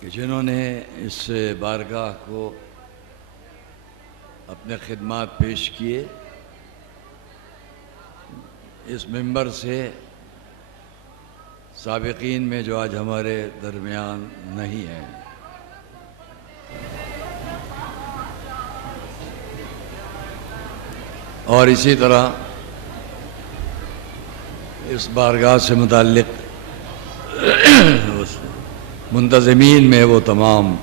کہ جنہوں نے اس بارگاہ کو اپنے خدمات پیش کیے، اس منبر سے سابقین میں جو آج ہمارے درمیان نہیں ہیں، اور اسی طرح اس بارگاہ سے متعلق منتظمین میں وہ تمام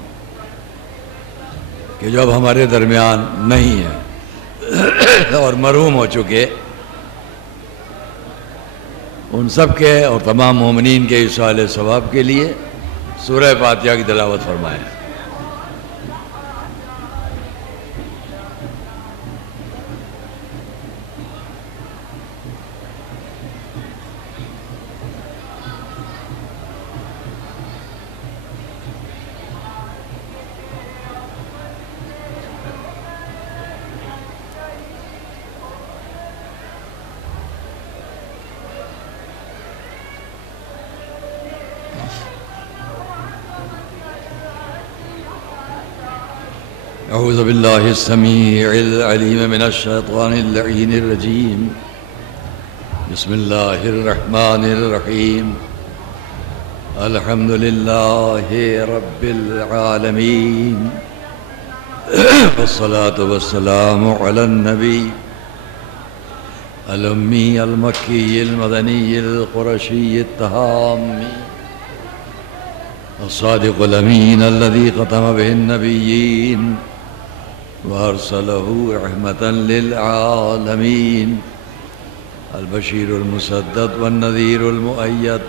کہ جو اب ہمارے درمیان نہیں ہیں اور مرحوم ہو چکے، ان سب کے اور تمام مومنین کے ایصال ثواب کے لیے سورہ فاتحہ کی تلاوت فرمائیں۔ اعوذ باللہ السمیع العلیم من الشیطان اللعین الرجیم، بسم اللہ الرحمن الرحیم، الحمد للہ رب العالمین، والصلاة والسلام علی النبی الامی المکی المدنی القرشی التہامی الصادق الامین الذي ختم به النبیین وأرسله رحمة للعالمين، البشير المسدد والنذير المؤيد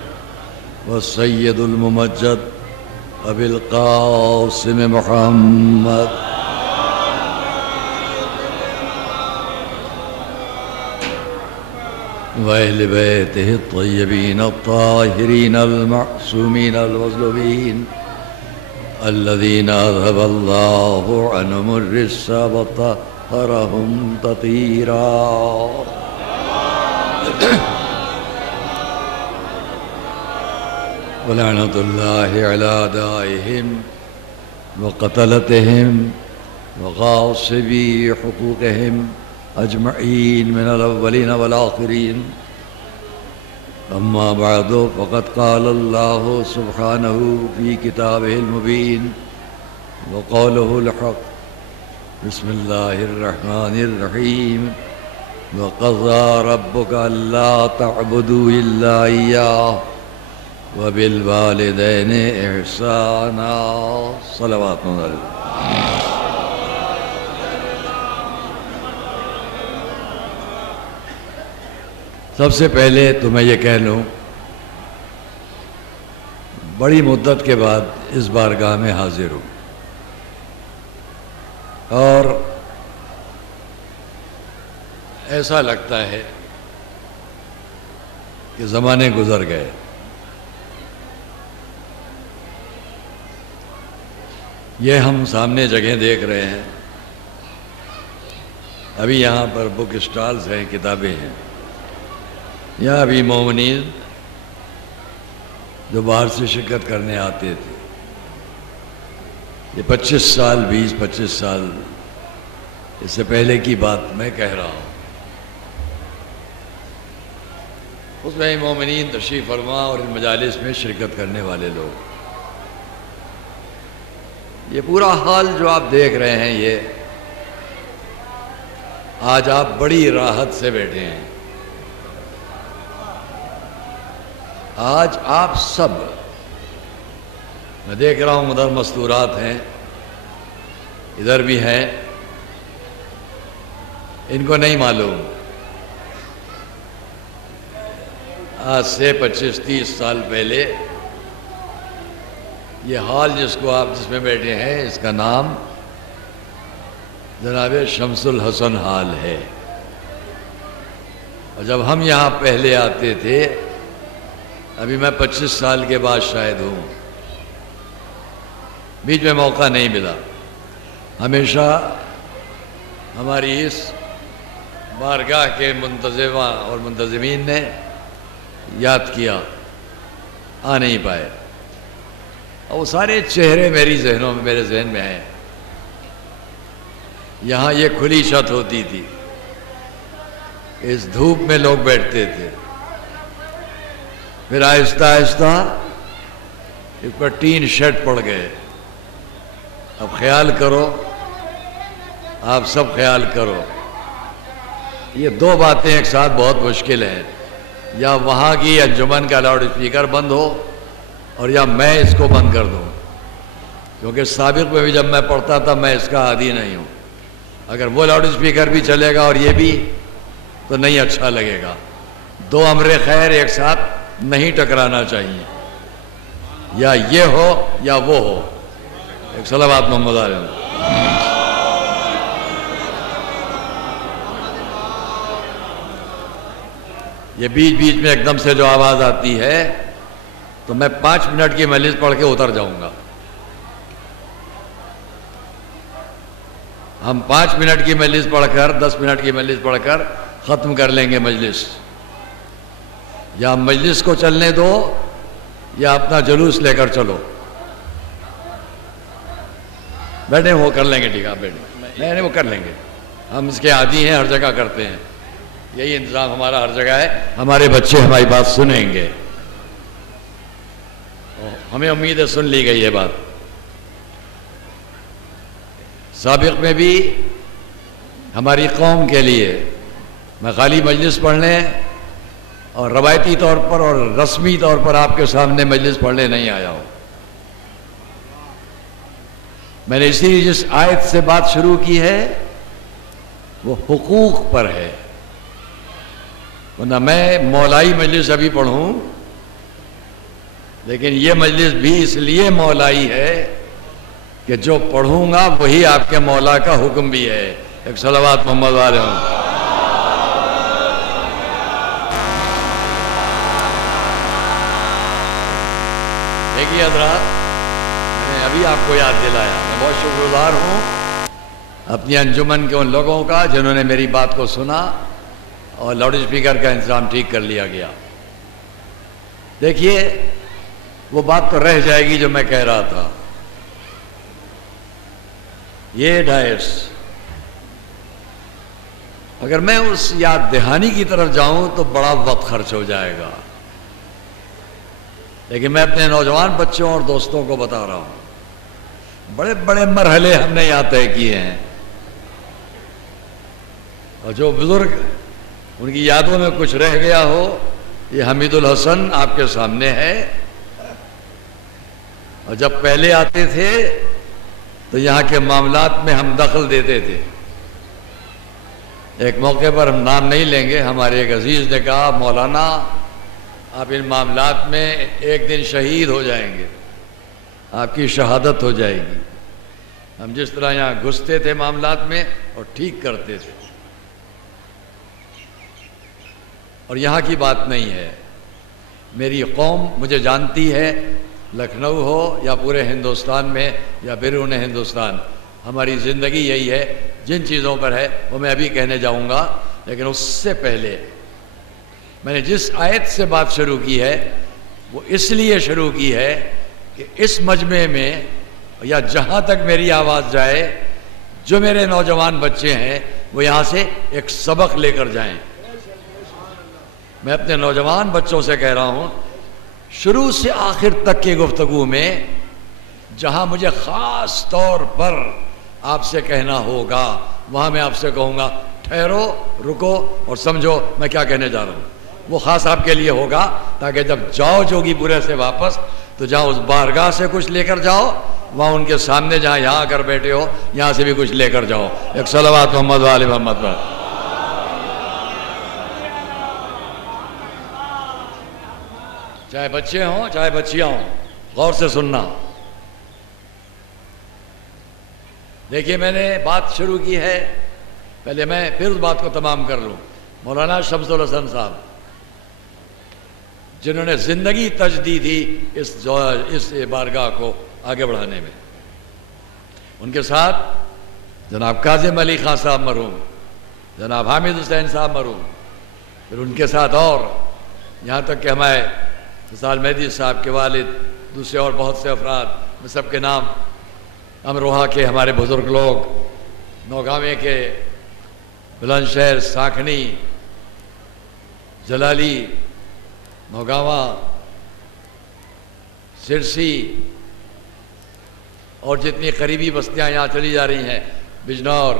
والسيد الممجد أبي القاسم محمد وأهل بيته الطيبين الطاهرين المعصومين المظلومين الذين أذهب الله عنهم الرجس وطهرهم تطهيرا، ولعنة الله على أعدائهم وقتلتهم وغاصبي حقوقهم أجمعين من الأولين والآخرين. أما بعد، فقد قال الله سبحانه في كتابه المبين وقوله الحق، بسم الله الرحمن الرحيم، وقضى ربك ألا تعبدوا إلا إياه وبالوالدين إحسانا. صلوات اللہ. سب سے پہلے تو میں یہ کہہ لوں، بڑی مدت کے بعد اس بارگاہ میں حاضر ہوں، اور ایسا لگتا ہے کہ زمانے گزر گئے. یہ ہم سامنے جگہیں دیکھ رہے ہیں، ابھی یہاں پر بک اسٹالز ہیں، کتابیں ہیں. یہاں ابھی مومنین جو باہر سے شرکت کرنے آتے تھے، یہ 25 سال اس سے پہلے کی بات میں کہہ رہا ہوں. اس میں مومنین تشریف فرما اور ان مجالس میں شرکت کرنے والے لوگ، یہ پورا حال جو آپ دیکھ رہے ہیں، یہ آج آپ بڑی راحت سے بیٹھے ہیں. آج آپ سب، میں دیکھ رہا ہوں ادھر مستورات ہیں، ادھر بھی ہیں، ان کو نہیں معلوم آج سے 25-30 سال پہلے یہ ہال جس میں بیٹھے ہیں، اس کا نام جناب شمس الحسن ہال ہے. اور جب ہم یہاں پہلے آتے تھے، ابھی میں 25 سال کے بعد شاید ہوں، بیچ میں موقع نہیں ملا. ہمیشہ ہماری اس بارگاہ کے منتظمہ اور منتظمین نے یاد کیا، آ نہیں پائے. اور وہ سارے چہرے میرے ذہن میں ہیں. یہاں یہ کھلی چھت ہوتی تھی, اس دھوپ میں لوگ بیٹھتے تھے. پھر آہستہ آہستہ اس پر ٹین شیڈ پڑ گئے. اب خیال کرو, آپ سب خیال کرو, یہ دو باتیں ایک ساتھ بہت مشکل ہیں. یا وہاں کی انجمن کا لاؤڈ اسپیکر بند ہو اور یا میں اس کو بند کر دوں, کیونکہ سابق میں بھی جب میں پڑھتا تھا میں اس کا عادی نہیں ہوں. اگر وہ لاؤڈ اسپیکر بھی چلے گا اور یہ بھی تو نہیں اچھا لگے گا. دو امر خیر ایک ساتھ نہیں ٹکرانا چاہیے, یا یہ ہو یا وہ ہو. ایک صلوات محمد علیہ. یہ بیچ بیچ میں ایک دم سے جو آواز آتی ہے تو میں 5 منٹ کی مجلس پڑھ کے اتر جاؤں گا. ہم 5 منٹ کی مجلس پڑھ کر 10 منٹ کی مجلس پڑھ کر ختم کر لیں گے مجلس. یا مجلس کو چلنے دو یا اپنا جلوس لے کر چلو. بیٹھے وہ کر لیں گے, ٹھیک ہے آپ بیٹھے, نہیں وہ کر لیں گے, ہم اس کے عادی ہیں, ہر جگہ کرتے ہیں. یہی انتظام ہمارا ہر جگہ ہے. ہمارے بچے ہماری بات سنیں گے, ہمیں امید ہے سن لی گئی یہ بات. سابق میں بھی ہماری قوم کے لیے میں خالی مجلس پڑھنے اور روایتی طور پر اور رسمی طور پر آپ کے سامنے مجلس پڑھنے نہیں آیا ہوں. میں نے اسی لیے جس آیت سے بات شروع کی ہے وہ حقوق پر ہے, ورنہ میں مولائی مجلس ابھی پڑھوں, لیکن یہ مجلس بھی اس لیے مولائی ہے کہ جو پڑھوں گا وہی آپ کے مولا کا حکم بھی ہے. ایک صلوات محمد والے ہوں. دیکھیے حضرات, میں نے ابھی آپ کو یاد دلایا, میں بہت شکر گزار ہوں اپنی انجمن کے ان لوگوں کا جنہوں نے میری بات کو سنا اور لاؤڈ اسپیکر کا انتظام ٹھیک کر لیا گیا. دیکھیے وہ بات تو رہ جائے گی جو میں کہہ رہا تھا. یہ ڈائس اگر میں اس یاد دہانی کی طرف جاؤں تو بڑا وقت خرچ ہو جائے گا, لیکن میں اپنے نوجوان بچوں اور دوستوں کو بتا رہا ہوں بڑے بڑے مرحلے ہم نے یہاں طے کیے ہیں. اور جو بزرگ ان کی یادوں میں کچھ رہ گیا ہو, یہ حمید الحسن آپ کے سامنے ہے. اور جب پہلے آتے تھے تو یہاں کے معاملات میں ہم دخل دیتے تھے. ایک موقع پر ہم نام نہیں لیں گے, ہمارے ایک عزیز نے کہا مولانا آپ ان معاملات میں ایک دن شہید ہو جائیں گے, آپ کی شہادت ہو جائے گی. ہم جس طرح یہاں گھستے تھے معاملات میں اور ٹھیک کرتے تھے. اور یہاں کی بات نہیں ہے, میری قوم مجھے جانتی ہے, لکھنؤ ہو یا پورے ہندوستان میں یا بیرون ہندوستان, ہماری زندگی یہی ہے. جن چیزوں پر ہے وہ میں ابھی کہنے جاؤں گا, لیکن اس سے پہلے میں نے جس آیت سے بات شروع کی ہے وہ اس لیے شروع کی ہے کہ اس مجمع میں یا جہاں تک میری آواز جائے, جو میرے نوجوان بچے ہیں وہ یہاں سے ایک سبق لے کر جائیں. میں اپنے نوجوان بچوں سے کہہ رہا ہوں, شروع سے آخر تک کی گفتگو میں جہاں مجھے خاص طور پر آپ سے کہنا ہوگا وہاں میں آپ سے کہوں گا ٹھہرو, رکو اور سمجھو میں کیا کہنے جا رہا ہوں. وہ خاص آپ کے لیے ہوگا تاکہ جب جاؤ جوگی پورے سے واپس تو جہاں اس بارگاہ سے کچھ لے کر جاؤ, وہاں ان کے سامنے جہاں یہاں کر بیٹھے ہو یہاں سے بھی کچھ لے کر جاؤ. ایک صلوات محمد و آل محمد پر. چاہے بچے ہوں چاہے بچیاں ہوں, غور سے سننا. دیکھیے میں نے بات شروع کی ہے, پہلے میں پھر اس بات کو تمام کر لوں. مولانا شمس الحسن صاحب جنہوں نے زندگی تجدید دی اس بارگاہ کو آگے بڑھانے میں, ان کے ساتھ جناب کاظم علی خان صاحب مرحوم, جناب حامد حسین صاحب مرحوم, پھر ان کے ساتھ اور یہاں تک کہ ہمارے مثال مہدی صاحب کے والد دوسرے اور بہت سے افراد، میں سب کے نام، امروہہ کے ہمارے بزرگ لوگ، نوگاوے کے، بلند شہر، ساکھنی، جلالی، نوگاواں، سرسی اور جتنی قریبی بستیاں یہاں چلی جا رہی ہیں، بجنور،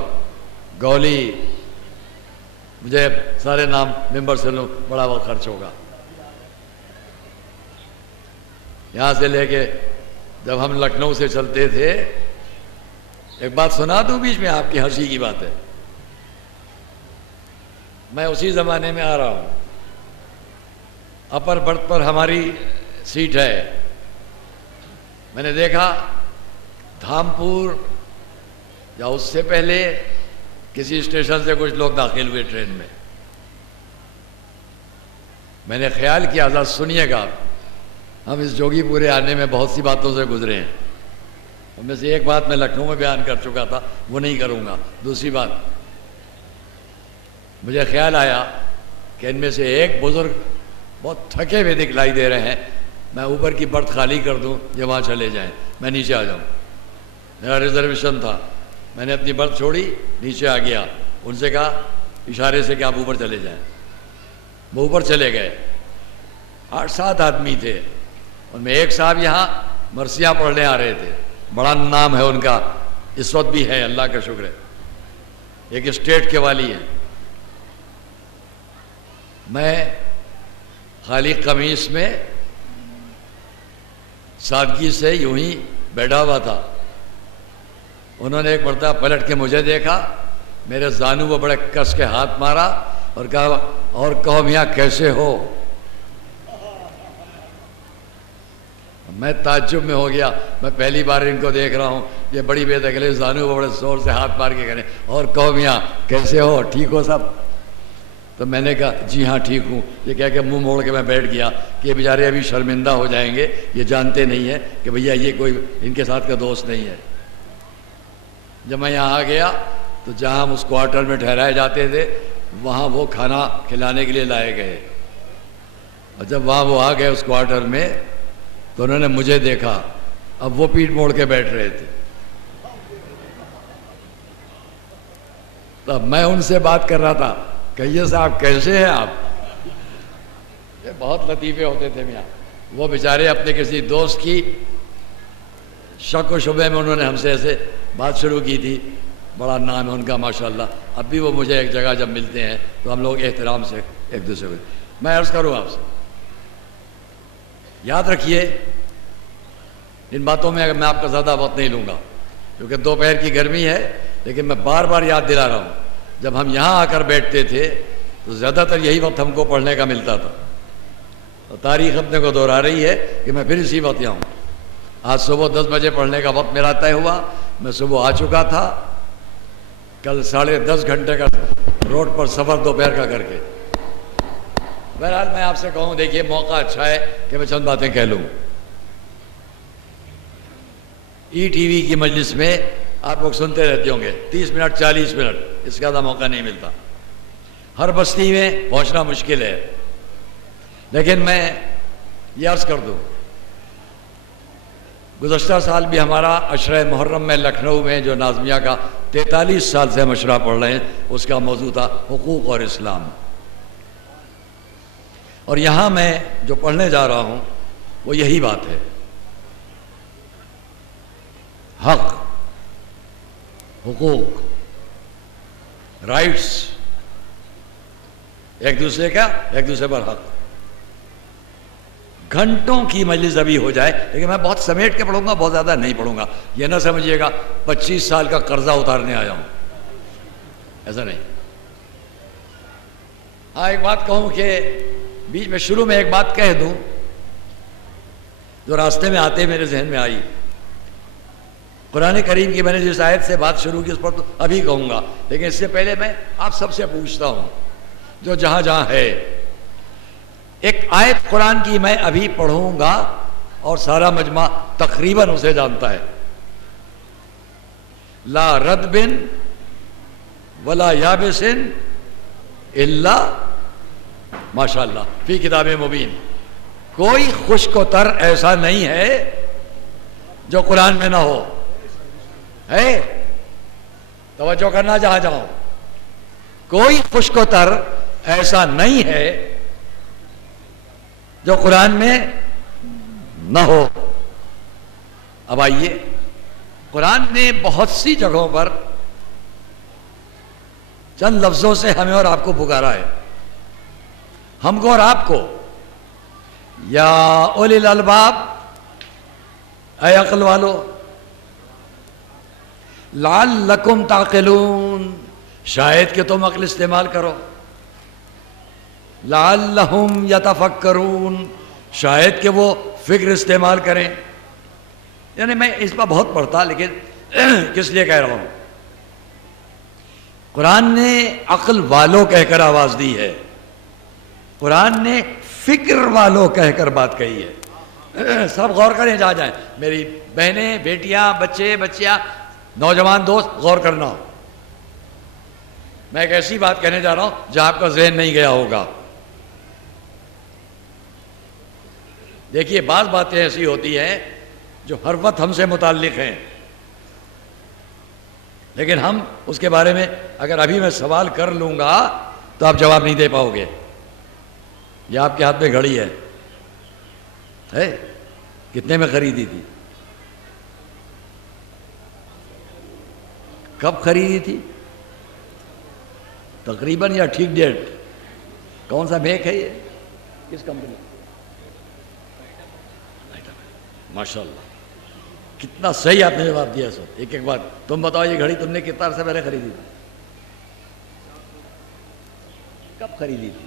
گولی، مجھے سارے نام ممبر سے لوں بڑا وقت خرچ ہوگا. یہاں سے لے کے جب ہم لکھنؤ سے چلتے تھے، ایک بات سنا دوں بیچ میں، آپ کی ہنسی کی بات ہے. میں اسی زمانے میں آ رہا ہوں، اپر برتھ پر ہماری سیٹ ہے. میں نے دیکھا دھامپور یا اس سے پہلے کسی اسٹیشن سے کچھ لوگ داخل ہوئے ٹرین میں. میں نے خیال کیا، ذرا سنیے گا، ہم اس جوگی پورے آنے میں بہت سی باتوں سے گزرے ہیں. ان میں سے ایک بات میں لکھنؤ میں بیان کر چکا تھا، وہ نہیں کروں گا. دوسری بات، مجھے خیال آیا کہ ان میں سے ایک بزرگ بہت تھکے ہوئے دکھلائی دے رہے ہیں، میں اوپر کی برتھ خالی کر دوں، یہ وہاں چلے جائیں، میں نیچے آ جاؤں. میرا ریزرویشن تھا. میں نے اپنی برتھ چھوڑی، نیچے آ گیا. ان سے کہا اشارے سے کہ آپ اوپر چلے جائیں. وہ اوپر چلے گئے. 8-7 آدمی تھے. ان میں ایک صاحب یہاں مرثیہ پڑھنے آ رہے تھے، بڑا نام ہے ان کا، اس وقت بھی ہے، اللہ کا شکر ہے، ایک اسٹیٹ کے والی ہیں. میں خالی قمیص میں سادگی سے یوں ہی بیٹھا ہوا تھا. انہوں نے ایک مرتبہ پلٹ کے مجھے دیکھا، میرے زانو کو بڑے کس کے ہاتھ مارا اور کہا، اور کہو میاں کیسے ہو؟ میں تعجب میں ہو گیا، میں پہلی بار ان کو دیکھ رہا ہوں، یہ بڑی بے دخلی زانو کو بڑے زور سے ہاتھ مار کے کہنے، اور کہو میاں کیسے ہو، ٹھیک ہو سب؟ تو میں نے کہا جی ہاں ٹھیک ہوں. یہ کہہ کے منہ موڑ کے میں بیٹھ گیا کہ یہ بیچارے ابھی شرمندہ ہو جائیں گے، یہ جانتے نہیں ہیں کہ بھیا یہ کوئی ان کے ساتھ کا دوست نہیں ہے. جب میں یہاں آ گیا تو جہاں ہم اس کوارٹر میں ٹھہرائے جاتے تھے، وہاں وہ کھانا کھلانے کے لیے لائے گئے. اور جب وہاں وہ آ گئے اس کوارٹر میں تو انہوں نے مجھے دیکھا. اب وہ پیٹھ موڑ کے بیٹھ رہے تھے. تب میں ان سے بات کر رہا تھا، کہیے صاحب کیسے ہیں آپ؟ یہ بہت لطیفے ہوتے تھے میاں. وہ بیچارے اپنے کسی دوست کی شک و شبے میں انہوں نے ہم سے ایسے بات شروع کی تھی. بڑا نام ہے ان کا ماشاءاللہ. اب بھی وہ مجھے ایک جگہ جب ملتے ہیں تو ہم لوگ احترام سے ایک دوسرے کو. میں عرض کروں آپ سے، یاد رکھیے ان باتوں میں میں آپ کا زیادہ وقت نہیں لوں گا کیونکہ دوپہر کی گرمی ہے، لیکن میں بار بار یاد دلا رہا ہوں، جب ہم یہاں آ کر بیٹھتے تھے تو زیادہ تر یہی وقت ہم کو پڑھنے کا ملتا تھا. اور تاریخ اپنے کو دہرا رہی ہے کہ میں پھر اسی وقت یہاں ہوں. آج صبح 10 بجے پڑھنے کا وقت میرا طے ہوا، میں صبح آ چکا تھا. کل 10.5 گھنٹے کا روڈ پر سفر دوپہر کا کر کے. بہرحال میں آپ سے کہوں، دیکھیے موقع اچھا ہے کہ میں چند باتیں کہہ لوں. ای ٹی وی کی مجلس میں آپ لوگ سنتے رہتے ہوں گے 30 منٹ 40 منٹ، اس کا زیادہ موقع نہیں ملتا. ہر بستی میں پہنچنا مشکل ہے. لیکن میں یہ عرض کر دوں، گزشتہ سال بھی ہمارا عشرہ محرم میں لکھنؤ میں جو نازمیہ کا 43 سال سے ہم عشرہ پڑھ رہے ہیں، اس کا موضوع تھا حقوق اور اسلام. اور یہاں میں جو پڑھنے جا رہا ہوں وہ یہی بات ہے. حق، حقوق، رائٹس، ایک دوسرے کا، ایک دوسرے پر حق. گھنٹوں کی مجلس ابھی ہو جائے، لیکن میں بہت سمیٹ کے پڑھوں گا، بہت زیادہ نہیں پڑھوں گا. یہ نہ سمجھیے گا 25 سال کا قرضہ اتارنے آیا ہوں، ایسا نہیں. ہاں ایک بات کہوں کہ بیچ میں شروع میں ایک بات کہہ دوں جو راستے میں آتے میرے ذہن میں آئی. قرآن کریم کی میں نے جس آیت سے بات شروع کی اس پر تو ابھی کہوں گا، لیکن اس سے پہلے میں آپ سب سے پوچھتا ہوں جو جہاں جہاں ہے، ایک آیت قرآن کی میں ابھی پڑھوں گا اور سارا مجمع تقریباً اسے جانتا ہے. لا رطب ولا یابس الا ماشاء اللہ فی کتاب مبین. کوئی خشک و تر ایسا نہیں ہے جو قرآن میں نہ ہو. ہے توجہ کرنا جہاں جاؤ. کوئی خشک و تر ایسا نہیں ہے جو قرآن میں نہ ہو. اب آئیے، قرآن نے بہت سی جگہوں پر چند لفظوں سے ہمیں اور آپ کو پکارا ہے. ہم کو اور آپ کو، یا اولی الالباب، اے عقل والو، لعلکم تعقلون، شاید کہ تم عقل استعمال کرو، لعلہم یتفکرون، شاید کہ وہ فکر استعمال کریں. یعنی میں اس پر بہت پڑھتا، لیکن کس لیے کہہ رہا ہوں، قرآن نے عقل والوں کہہ کر آواز دی ہے، قرآن نے فکر والوں کہہ کر بات کہی ہے. سب غور کریں جا جائیں، میری بہنیں، بیٹیاں، بچے، بچیاں، نوجوان دوست، غور کرنا. میں ایک ایسی بات کہنے جا رہا ہوں جہاں آپ کا ذہن نہیں گیا ہوگا. دیکھیے، بعض باتیں ایسی ہوتی ہیں جو ہر وقت ہم سے متعلق ہیں، لیکن ہم اس کے بارے میں اگر ابھی میں سوال کر لوں گا تو آپ جواب نہیں دے پاؤ گے. یہ آپ کے ہاتھ میں گھڑی ہے، کتنے میں خریدی تھی؟ کب خریدی تھی؟ تقریباً یا ٹھیک ڈیٹ؟ کون سا میک ہے یہ؟ کس کمپنی؟ ماشاء اللہ، کتنا صحیح آپ نے جواب دیا. سر ایک ایک بات تم بتاؤ، یہ گھڑی تم نے کتنا عرصہ پہلے خریدی تھی؟ کب خریدی تھی؟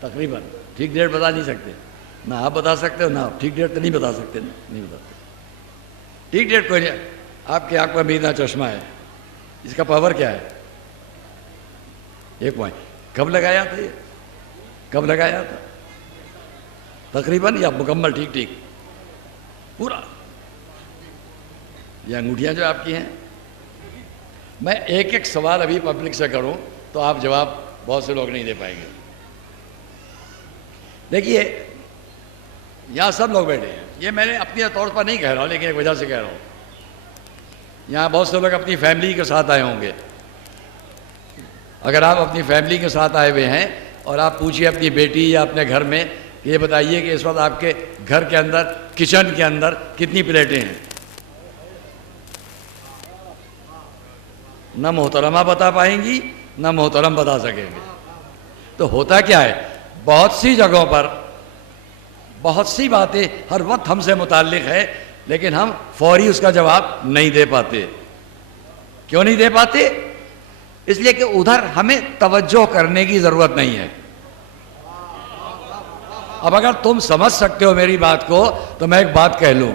تقریباً ٹھیک ڈیٹ بتا نہیں سکتے، نہ آپ بتا سکتے ہو نہ آپ ٹھیک ڈیٹ تو نہیں بتا سکتے. نہیں بتا سکتے ٹھیک ڈیٹ کوئی نہیں. آپ کی آنکھ میں میرا چشمہ ہے، اس کا پاور کیا ہے؟ 1 پوائنٹ. کب لگایا تھا یہ؟ کب لگایا تھا؟ تقریباً یا مکمل؟ ٹھیک ٹھیک پورا. یہ انگوٹھیاں جو آپ کی ہیں، میں ایک ایک سوال ابھی پبلک سے کروں تو آپ جواب بہت سے لوگ نہیں دے پائیں گے. دیکھیے، یہاں سب لوگ بیٹھے ہیں، یہ میں نے اپنے طور پر نہیں کہہ رہا ہوں، لیکن ایک وجہ سے کہہ رہا ہوں. یہاں بہت سے لوگ اپنی فیملی کے ساتھ آئے ہوں گے. اگر آپ اپنی فیملی کے ساتھ آئے ہوئے ہیں اور آپ پوچھیے اپنی بیٹی یا اپنے گھر میں، یہ بتائیے کہ اس وقت آپ کے گھر کے اندر، کچن کے اندر کتنی پلیٹیں ہیں؟ نہ محترمہ بتا پائیں گی نہ محترم بتا سکیں گے. تو ہوتا کیا ہے، بہت سی جگہوں پر بہت سی باتیں ہر وقت ہم سے متعلق ہے، لیکن ہم فوری اس کا جواب نہیں دے پاتے. کیوں نہیں دے پاتے؟ اس لیے کہ ادھر ہمیں توجہ کرنے کی ضرورت نہیں ہے. اب اگر تم سمجھ سکتے ہو میری بات کو تو میں ایک بات کہہ لوں،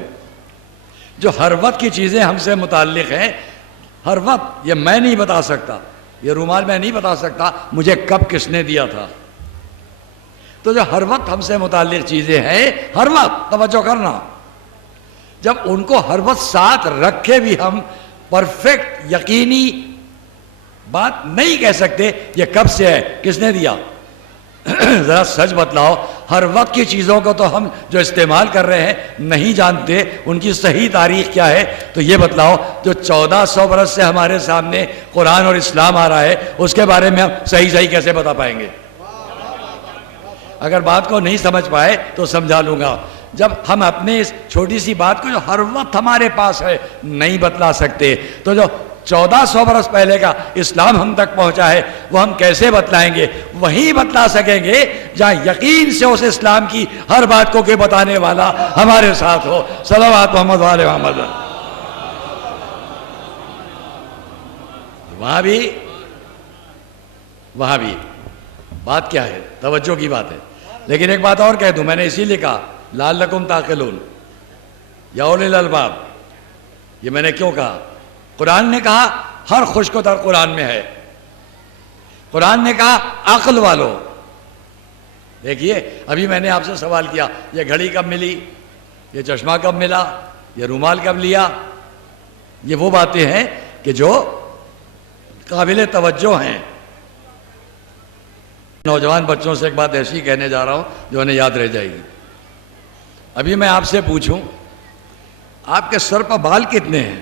جو ہر وقت کی چیزیں ہم سے متعلق ہیں، ہر وقت یہ میں نہیں بتا سکتا، یہ رومال میں نہیں بتا سکتا مجھے کب کس نے دیا تھا. تو جو ہر وقت ہم سے متعلق چیزیں ہیں، ہر وقت توجہ کرنا، جب ان کو ہر وقت ساتھ رکھ کے بھی ہم پرفیکٹ یقینی بات نہیں کہہ سکتے یہ کب سے ہے، کس نے دیا. ذرا سچ بتلاؤ، ہر وقت کی چیزوں کو تو ہم جو استعمال کر رہے ہیں نہیں جانتے ان کی صحیح تاریخ کیا ہے. تو یہ بتلاؤ، جو 1400 برس سے ہمارے سامنے قرآن اور اسلام آ رہا ہے، اس کے بارے میں ہم صحیح کیسے بتا پائیں گے؟ اگر بات کو نہیں سمجھ پائے تو سمجھا لوں گا. جب ہم اپنے اس چھوٹی سی بات کو جو ہر وقت ہمارے پاس ہے نہیں بتلا سکتے، تو جو 1400 برس پہلے کا اسلام ہم تک پہنچا ہے وہ ہم کیسے بتلائیں گے؟ وہیں بتلا سکیں گے جہاں یقین سے اس اسلام کی ہر بات کو کہ بتانے والا ہمارے ساتھ ہو. صلوات محمد وآل محمد. وہاں بھی بات کیا ہے؟ توجہ کی بات ہے. لیکن ایک بات اور کہہ دوں، میں نے اسی لیے کہا لعلکم تعقلون یا اولی الالباب. یہ میں نے کیوں کہا؟ قرآن نے کہا ہر خشک و تر قرآن میں ہے. قرآن نے کہا عقل والو. دیکھیے، ابھی میں نے آپ سے سوال کیا یہ گھڑی کب ملی، یہ چشمہ کب ملا، یہ رومال کب لیا. یہ وہ باتیں ہیں کہ جو قابل توجہ ہیں. نوجوان بچوں سے ایک بات ایسی کہنے جا رہا ہوں جو انہیں یاد رہ جائے گی. ابھی میں آپ سے پوچھوں آپ کے سر پر بال کتنے ہیں؟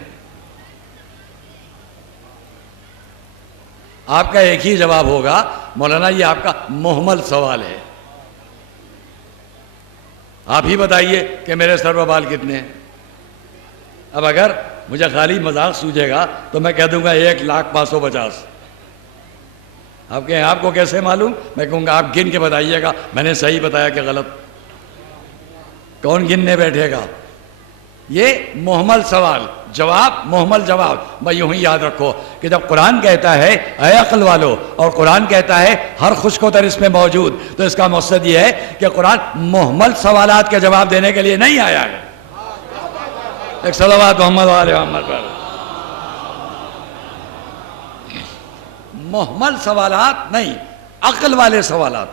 آپ کا ایک ہی جواب ہوگا مولانا یہ آپ کا محمل سوال ہے. آپ ہی بتائیے کہ میرے سر پر بال کتنے ہیں. اب اگر مجھے خالی مذاق سوجے گا تو میں کہہ دوں گا 1,05,50. آپ کہیں آپ کو کیسے معلوم؟ میں کہوں گا آپ گن کے بتائیے گا میں نے صحیح بتایا کہ غلط. کون گننے بیٹھے گا؟ یہ محمل سوال جواب محمل جواب. میں یوں ہی یاد رکھو کہ جب قرآن کہتا ہے اے عقل والو اور قرآن کہتا ہے ہر خوش کو تر اس میں موجود، تو اس کا مقصد یہ ہے کہ قرآن محمل سوالات کے جواب دینے کے لیے نہیں آیا ہے. ایک صلوات محمد علیہ محمد پر. محمل سوالات نہیں، عقل والے سوالات.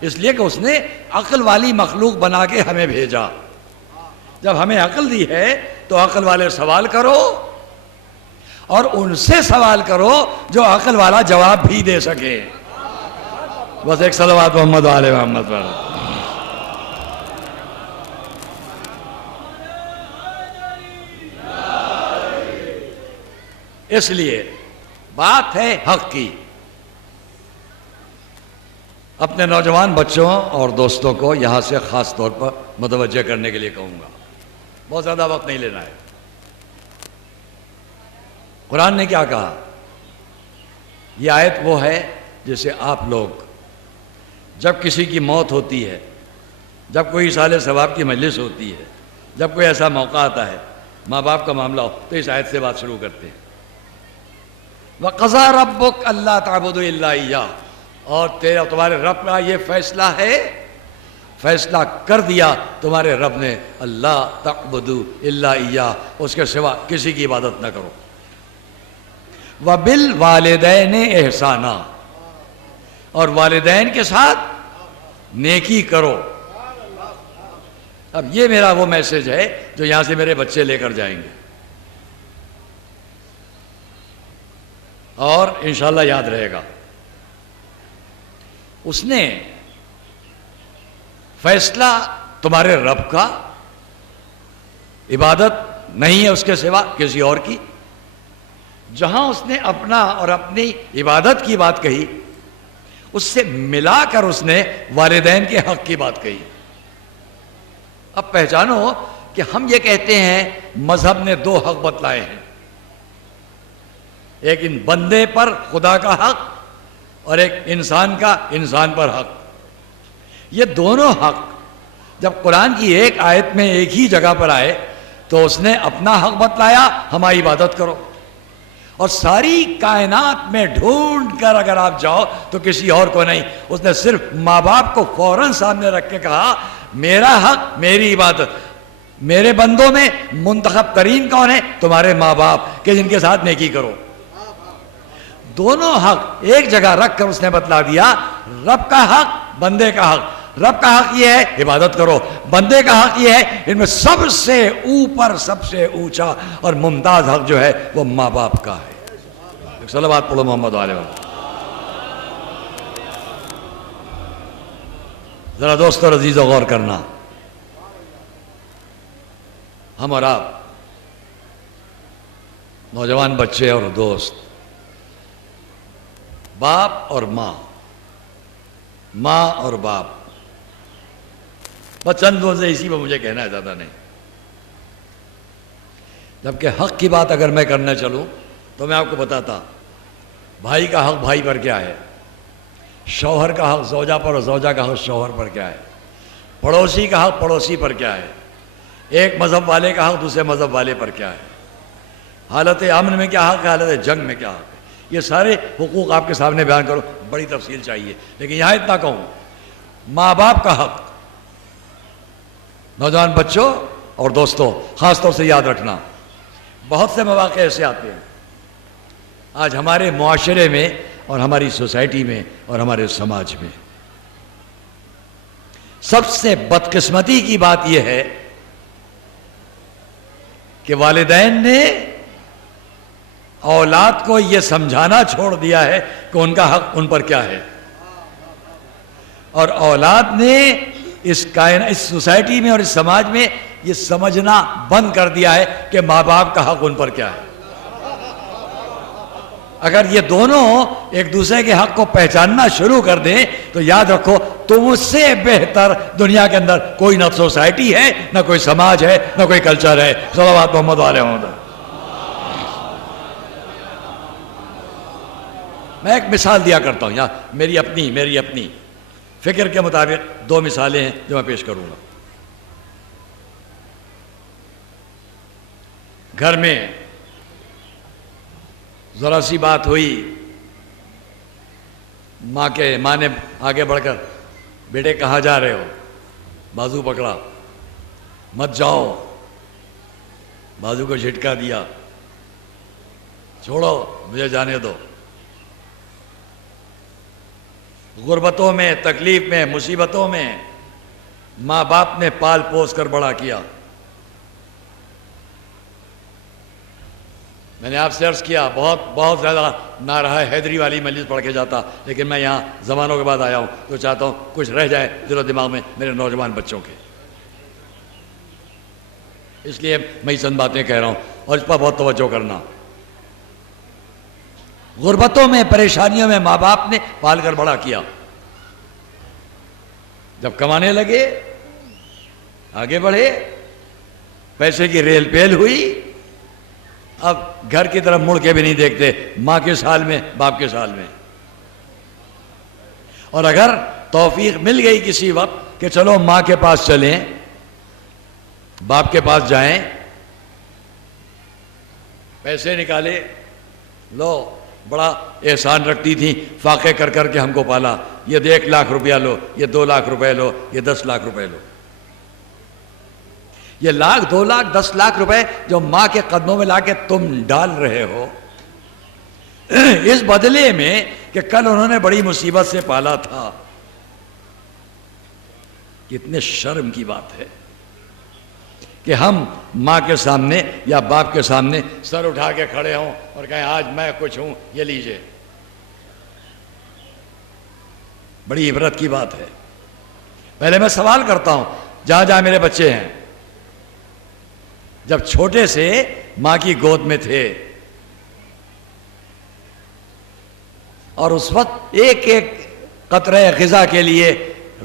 اس لیے کہ اس نے عقل والی مخلوق بنا کے ہمیں بھیجا. جب ہمیں عقل دی ہے تو عقل والے سوال کرو اور ان سے سوال کرو جو عقل والا جواب بھی دے سکے. بس ایک صلوات محمد علیہ محمد پر. اس لیے بات ہے حق کی. اپنے نوجوان بچوں اور دوستوں کو یہاں سے خاص طور پر متوجہ کرنے کے لیے کہوں گا، بہت زیادہ وقت نہیں لینا ہے. قرآن نے کیا کہا؟ یہ آیت وہ ہے جسے آپ لوگ جب کسی کی موت ہوتی ہے، جب کوئی اصالہ ثواب کی مجلس ہوتی ہے، جب کوئی ایسا موقع آتا ہے ماں باپ کا معاملہ ہو تو اس آیت سے بات شروع کرتے ہیں. وَقَضَىٰ رَبُّكَ أَلَّا تَعْبُدُوا إِلَّا إِيَّاهُ. اور تمہارے رب کا یہ فیصلہ ہے، فیصلہ کر دیا تمہارے رب نے اللہ تعبدوا الا ایاہ، اس کے سوا کسی کی عبادت نہ کرو. وبالوالدین احسانا، اور والدین کے ساتھ نیکی کرو. اب یہ میرا وہ میسج ہے جو یہاں سے میرے بچے لے کر جائیں گے اور انشاءاللہ یاد رہے گا. اس نے فیصلہ تمہارے رب کا، عبادت نہیں ہے اس کے سوا کسی اور کی. جہاں اس نے اپنا اور اپنی عبادت کی بات کہی اس سے ملا کر اس نے والدین کے حق کی بات کہی. اب پہچانو کہ ہم یہ کہتے ہیں مذہب نے دو حق بتلائے ہیں، ایک ان بندے پر خدا کا حق اور ایک انسان کا انسان پر حق. یہ دونوں حق جب قرآن کی ایک آیت میں ایک ہی جگہ پر آئے تو اس نے اپنا حق بتلایا ہماری عبادت کرو، اور ساری کائنات میں ڈھونڈ کر اگر آپ جاؤ تو کسی اور کو نہیں. اس نے صرف ماں باپ کو فوراً سامنے رکھ کے کہا میرا حق میری عبادت. میرے بندوں میں منتخب ترین کون ہے؟ تمہارے ماں باپ کہ جن کے ساتھ نیکی کرو. دونوں حق ایک جگہ رکھ کر اس نے بتلا دیا، رب کا حق بندے کا حق. رب کا حق یہ ہے عبادت کرو، بندے کا حق یہ ہے ان میں سب سے اوپر سب سے اونچا اور ممتاز حق جو ہے وہ ماں باپ کا ہے. صلوات پڑھو محمد علیہ وسلم. ذرا دوست اور عزیزو غور کرنا، ہم اور آپ نوجوان بچے اور دوست، باپ اور ماں، ماں اور باپ، بس چند لفظ اسی پہ مجھے کہنا ہے، زیادہ نہیں. جبکہ حق کی بات اگر میں کرنے چلوں تو میں آپ کو بتاتا بھائی کا حق بھائی پر کیا ہے، شوہر کا حق زوجہ پر اور زوجہ کا حق شوہر پر کیا ہے، پڑوسی کا حق پڑوسی پر کیا ہے، ایک مذہب والے کا حق دوسرے مذہب والے پر کیا ہے، حالت امن میں کیا حق ہے، حالت جنگ میں کیا حق ہے. یہ سارے حقوق آپ کے سامنے بیان کرو، بڑی تفصیل چاہیے، لیکن یہاں اتنا کہوں ماں باپ کا حق. نوجوان بچوں اور دوستوں خاص طور سے یاد رکھنا، بہت سے مواقع ایسے آتے ہیں آج ہمارے معاشرے میں اور ہماری سوسائٹی میں اور ہمارے سماج میں. سب سے بدقسمتی کی بات یہ ہے کہ والدین نے اولاد کو یہ سمجھانا چھوڑ دیا ہے کہ ان کا حق ان پر کیا ہے. اور اولاد نے اس سوسائٹی میں اور اس سماج میں یہ سمجھنا بند کر دیا ہے کہ ماں باپ کا حق ان پر کیا ہے۔ اگر یہ دونوں ایک دوسرے کے حق کو پہچاننا شروع کر دیں تو یاد رکھو تم سے بہتر دنیا کے اندر کوئی نہ سوسائٹی ہے، نہ کوئی سماج ہے، نہ کوئی کلچر ہے۔ صلوات محمد علیہ وسلم۔ میں ایک مثال دیا کرتا ہوں، یہاں میری اپنی فکر کے مطابق 2 مثالیں ہیں جو میں پیش کروں گا۔ گھر میں ذرا سی بات ہوئی، ماں نے آگے بڑھ کر بیٹے کہاں جا رہے ہو، بازو پکڑا، مت جاؤ، بازو کو جھٹکا دیا، چھوڑو مجھے جانے دو۔ غربتوں میں، تکلیف میں، مصیبتوں میں ماں باپ نے پال پوس کر بڑا کیا۔ میں نے آپ سے عرض کیا بہت زیادہ نارہا حیدری والی مجلس پڑھ کے جاتا، لیکن میں یہاں زمانوں کے بعد آیا ہوں تو چاہتا ہوں کچھ رہ جائے دل و دماغ میں میرے نوجوان بچوں کے، اس لیے میں چند باتیں کہہ رہا ہوں اور اس پر بہت توجہ کرنا۔ غربتوں میں، پریشانیوں میں ماں باپ نے پال کر بڑا کیا۔ جب کمانے لگے، آگے بڑھے، پیسے کی ریل پیل ہوئی، اب گھر کی طرف مڑ کے بھی نہیں دیکھتے، ماں کے سال میں، باپ کے سال میں۔ اور اگر توفیق مل گئی کسی وقت کہ چلو ماں کے پاس چلیں، باپ کے پاس جائیں، پیسے نکالے، لو بڑا احسان رکھتی تھی، فاقے کر کر کے ہم کو پالا، یہ 1 لاکھ روپیہ لو، یہ 2 لاکھ روپے لو، یہ 10 لاکھ روپے لو۔ یہ 1 لاکھ 2 لاکھ 10 لاکھ روپے جو ماں کے قدموں میں لا کے تم ڈال رہے ہو، اس بدلے میں کہ کل انہوں نے بڑی مصیبت سے پالا تھا۔ کتنے شرم کی بات ہے کہ ہم ماں کے سامنے یا باپ کے سامنے سر اٹھا کے کھڑے ہوں اور کہیں آج میں کچھ ہوں، یہ لیجئے۔ بڑی عبرت کی بات ہے۔ پہلے میں سوال کرتا ہوں، جہاں جہاں میرے بچے ہیں، جب چھوٹے سے ماں کی گود میں تھے اور اس وقت ایک ایک قطرہ غذا کے لیے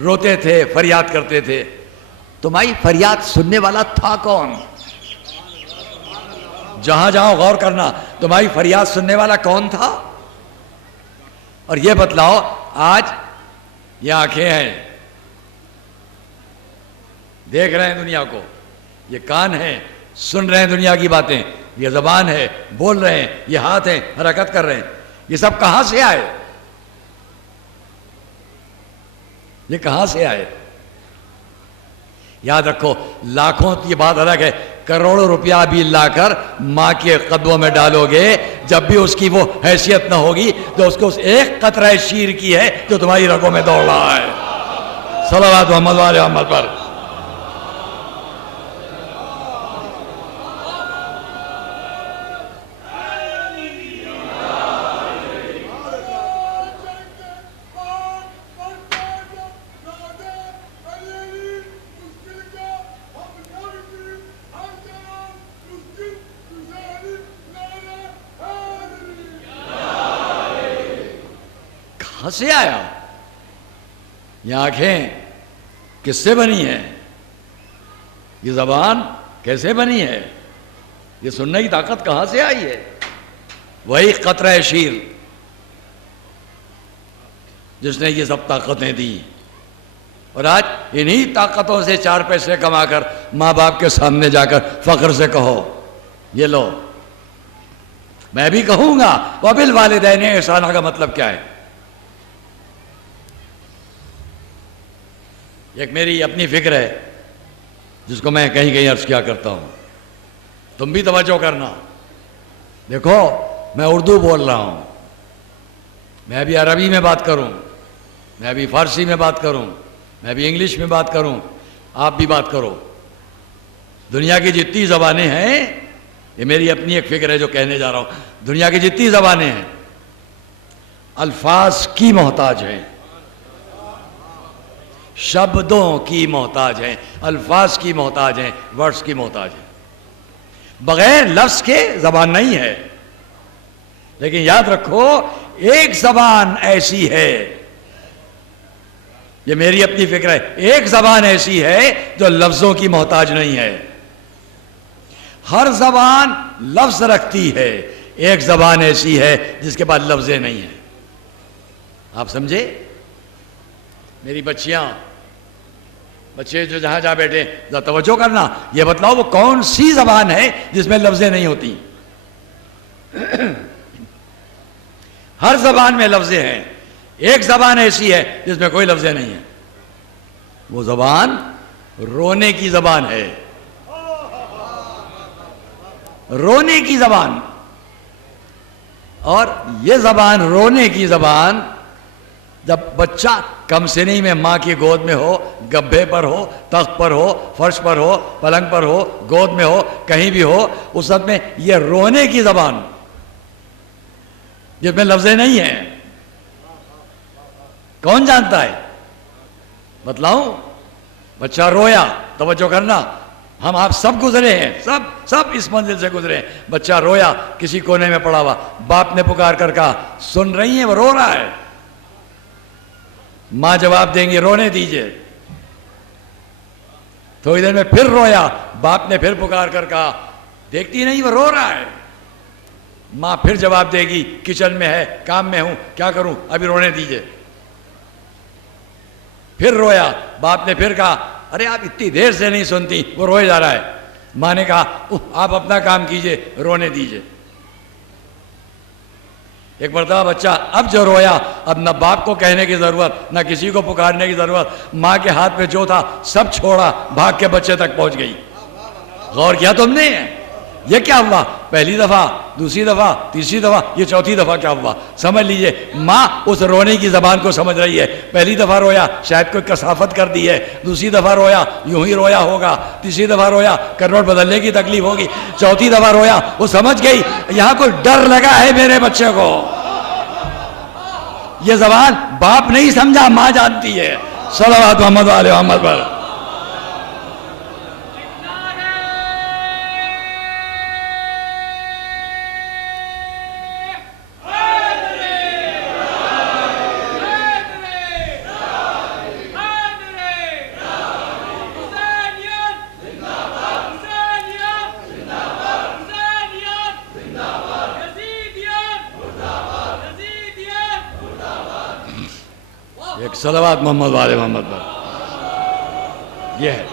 روتے تھے، فریاد کرتے تھے، تمہاری فریاد سننے والا تھا کون؟ جہاں جہاں غور کرنا، تمہاری فریاد سننے والا کون تھا؟ اور یہ بتلاؤ، آج یہ آنکھیں ہیں، دیکھ رہے ہیں دنیا کو، یہ کان ہیں، سن رہے ہیں دنیا کی باتیں، یہ زبان ہے، بول رہے ہیں، یہ ہاتھ ہیں، حرکت کر رہے ہیں، یہ سب کہاں سے آئے؟ یہ کہاں سے آئے؟ یاد رکھو، لاکھوں کی بات الگ ہے، کروڑوں روپیہ بھی لا کر ماں کے قدموں میں ڈالو گے، جب بھی اس کی وہ حیثیت نہ ہوگی جو اس کو اس ایک قطرہ شیر کی ہے جو تمہاری رگوں میں دوڑ رہا ہے۔ صلوات محمد علیہ محمد پر۔ کہاں سے آیا؟ یہ آنکھیں کس سے بنی ہیں؟ یہ زبان کیسے بنی ہے؟ یہ سننے کی طاقت کہاں سے آئی ہے؟ وہی قطرہ شیر جس نے یہ سب طاقتیں دی، اور آج انہی طاقتوں سے 4 پیسے کما کر ماں باپ کے سامنے جا کر فخر سے کہو، یہ لو۔ میں بھی کہوں گا وَبِالْوَالِدَيْنِ احسانہ کا مطلب کیا ہے؟ ایک میری اپنی فکر ہے جس کو میں کہیں کہیں عرض کیا کرتا ہوں، تم بھی توجہ کرنا۔ دیکھو، میں اردو بول رہا ہوں، میں بھی عربی میں بات کروں، میں بھی فارسی میں بات کروں، میں بھی انگلش میں بات کروں، آپ بھی بات کرو۔ دنیا کی جتنی زبانیں ہیں، یہ میری اپنی ایک فکر ہے جو کہنے جا رہا ہوں، دنیا کی جتنی زبانیں ہیں الفاظ کی محتاج ہیں۔ شبدوں کی محتاج ہیں، الفاظ کی محتاج ہیں، ورڈز کی محتاج ہیں. بغیر لفظ کے زبان نہیں ہے. لیکن یاد رکھو ایک زبان ایسی ہے، یہ میری اپنی فکر ہے، ایک زبان ایسی ہے جو لفظوں کی محتاج نہیں ہے. ہر زبان لفظ رکھتی ہے، ایک زبان ایسی ہے جس کے پاس لفظیں نہیں ہیں. آپ سمجھے؟ میری بچے جو جہاں بیٹھے ذرا توجہ کرنا، یہ بتلاؤ وہ کون سی زبان ہے جس میں لفظیں نہیں ہوتی؟ ہر زبان میں لفظیں ہیں، ایک زبان ایسی ہے جس میں کوئی لفظیں نہیں ہیں. وہ زبان رونے کی زبان ہے، رونے کی زبان. اور یہ زبان رونے کی زبان جب بچہ کم سنی میں ماں کی گود میں ہو، گبھے پر ہو، تخت پر ہو، فرش پر ہو، پلنگ پر ہو، گود میں ہو، کہیں بھی ہو، اس وقت میں یہ رونے کی زبان جس میں لفظیں نہیں ہیں. کون جانتا ہے؟ بتلاؤں؟ بچہ رویا، توجہ کرنا، ہم آپ سب گزرے ہیں، سب اس منزل سے گزرے ہیں. بچہ رویا، کسی کونے میں پڑا ہوا، باپ نے پکار کر کہا، سن رہی ہیں وہ رو رہا ہے. ماں جواب دیں گی رونے دیجئے. تھوڑی دیر میں پھر رویا، باپ نے پھر پکار کر کہا، دیکھتی نہیں وہ رو رہا ہے. ماں پھر جواب دے گی، کچن میں ہے، کام میں ہوں، کیا کروں، ابھی رونے دیجئے. پھر رویا، باپ نے پھر کہا، ارے آپ اتنی دیر سے نہیں سنتی، وہ روئے جا رہا ہے. ماں نے کہا، آپ اپنا کام کیجئے، رونے دیجئے. ایک مرتبہ بچہ اب جو رویا، اب نہ باپ کو کہنے کی ضرورت، نہ کسی کو پکارنے کی ضرورت، ماں کے ہاتھ میں جو تھا سب چھوڑا، بھاگ کے بچے تک پہنچ گئی. غور کیا تم نے؟ یہ کیا ہوا؟ پہلی دفعہ، دوسری دفعہ، تیسری دفعہ، یہ چوتھی دفعہ کیا ہوا؟ سمجھ لیجئے ماں اس رونے کی زبان کو سمجھ رہی ہے. پہلی دفعہ رویا، شاید کوئی کثافت کر دی ہے. دوسری دفعہ رویا، یوں ہی رویا ہوگا. تیسری دفعہ رویا، کروٹ بدلنے کی تکلیف ہوگی. چوتھی دفعہ رویا، وہ سمجھ گئی یہاں کوئی ڈر لگا ہے میرے بچے کو. یہ زبان باپ نہیں سمجھا، ماں جانتی ہے. صلوات محمد علیہ محمد پر. صلوات محمد والے محمد پر. یہ ہے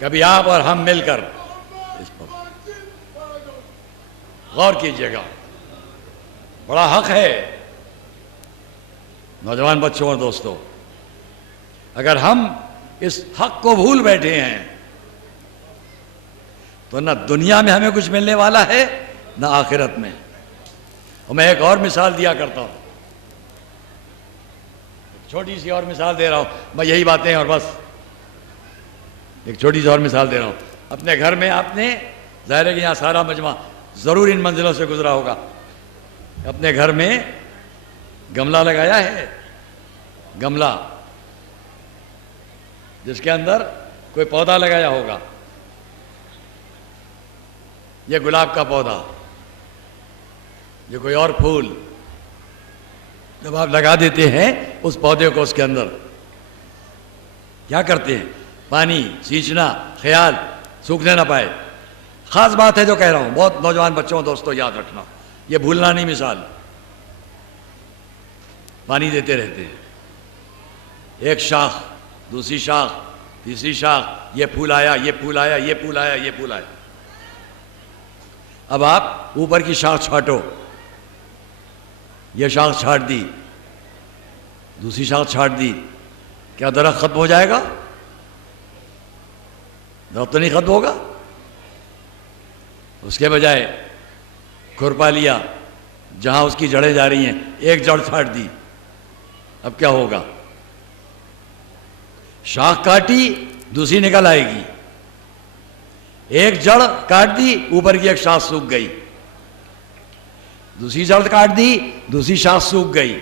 کبھی آپ اور ہم مل کر اس پر غور کیجئے گا. بڑا حق ہے نوجوان بچوں اور دوستوں، اگر ہم اس حق کو بھول بیٹھے ہیں تو نہ دنیا میں ہمیں کچھ ملنے والا ہے نہ آخرت میں. اور میں ایک اور مثال دیا کرتا ہوں، چھوٹی سی اور مثال دے رہا ہوں. میں یہی باتیں اور بس ایک چھوٹی سی اور مثال دے رہا ہوں. اپنے گھر میں آپ نے، ظاہر ہے کہ یہاں سارا مجمع ضرور ان منزلوں سے گزرا ہوگا، اپنے گھر میں گملہ لگایا ہے. گملہ جس کے اندر کوئی پودا لگایا ہوگا. یہ گلاب کا پودا، یہ کوئی اور پھول. جب آپ لگا دیتے ہیں اس پودے کو، اس کے اندر کیا کرتے ہیں؟ پانی، سینچنا، خیال، سوکھنے نہ پائے. خاص بات ہے جو کہہ رہا ہوں، بہت نوجوان بچوں دوستوں یاد رکھنا، یہ بھولنا نہیں. مثال، پانی دیتے رہتے ہیں، ایک شاخ، دوسری شاخ، تیسری شاخ، یہ پھول آیا، یہ پھول آیا، یہ پھول آیا، یہ پھول آیا. اب آپ اوپر کی شاخ چھاٹو، یہ شاخ چھاٹ دی، دوسری شاخ چھاٹ دی، کیا درخت ختم ہو جائے گا؟ درخت تو نہیں ختم ہوگا. اس کے بجائے کھرپا لیا، جہاں اس کی جڑیں جا رہی ہیں، ایک جڑ چھاٹ دی، اب کیا ہوگا؟ شاخ کاٹی، دوسری نکل آئے گی. ایک جڑ کاٹ دی، اوپر کی ایک شاخ سوکھ گئی. دوسری جڑ کاٹ دی، دوسری شاخ سوکھ گئی.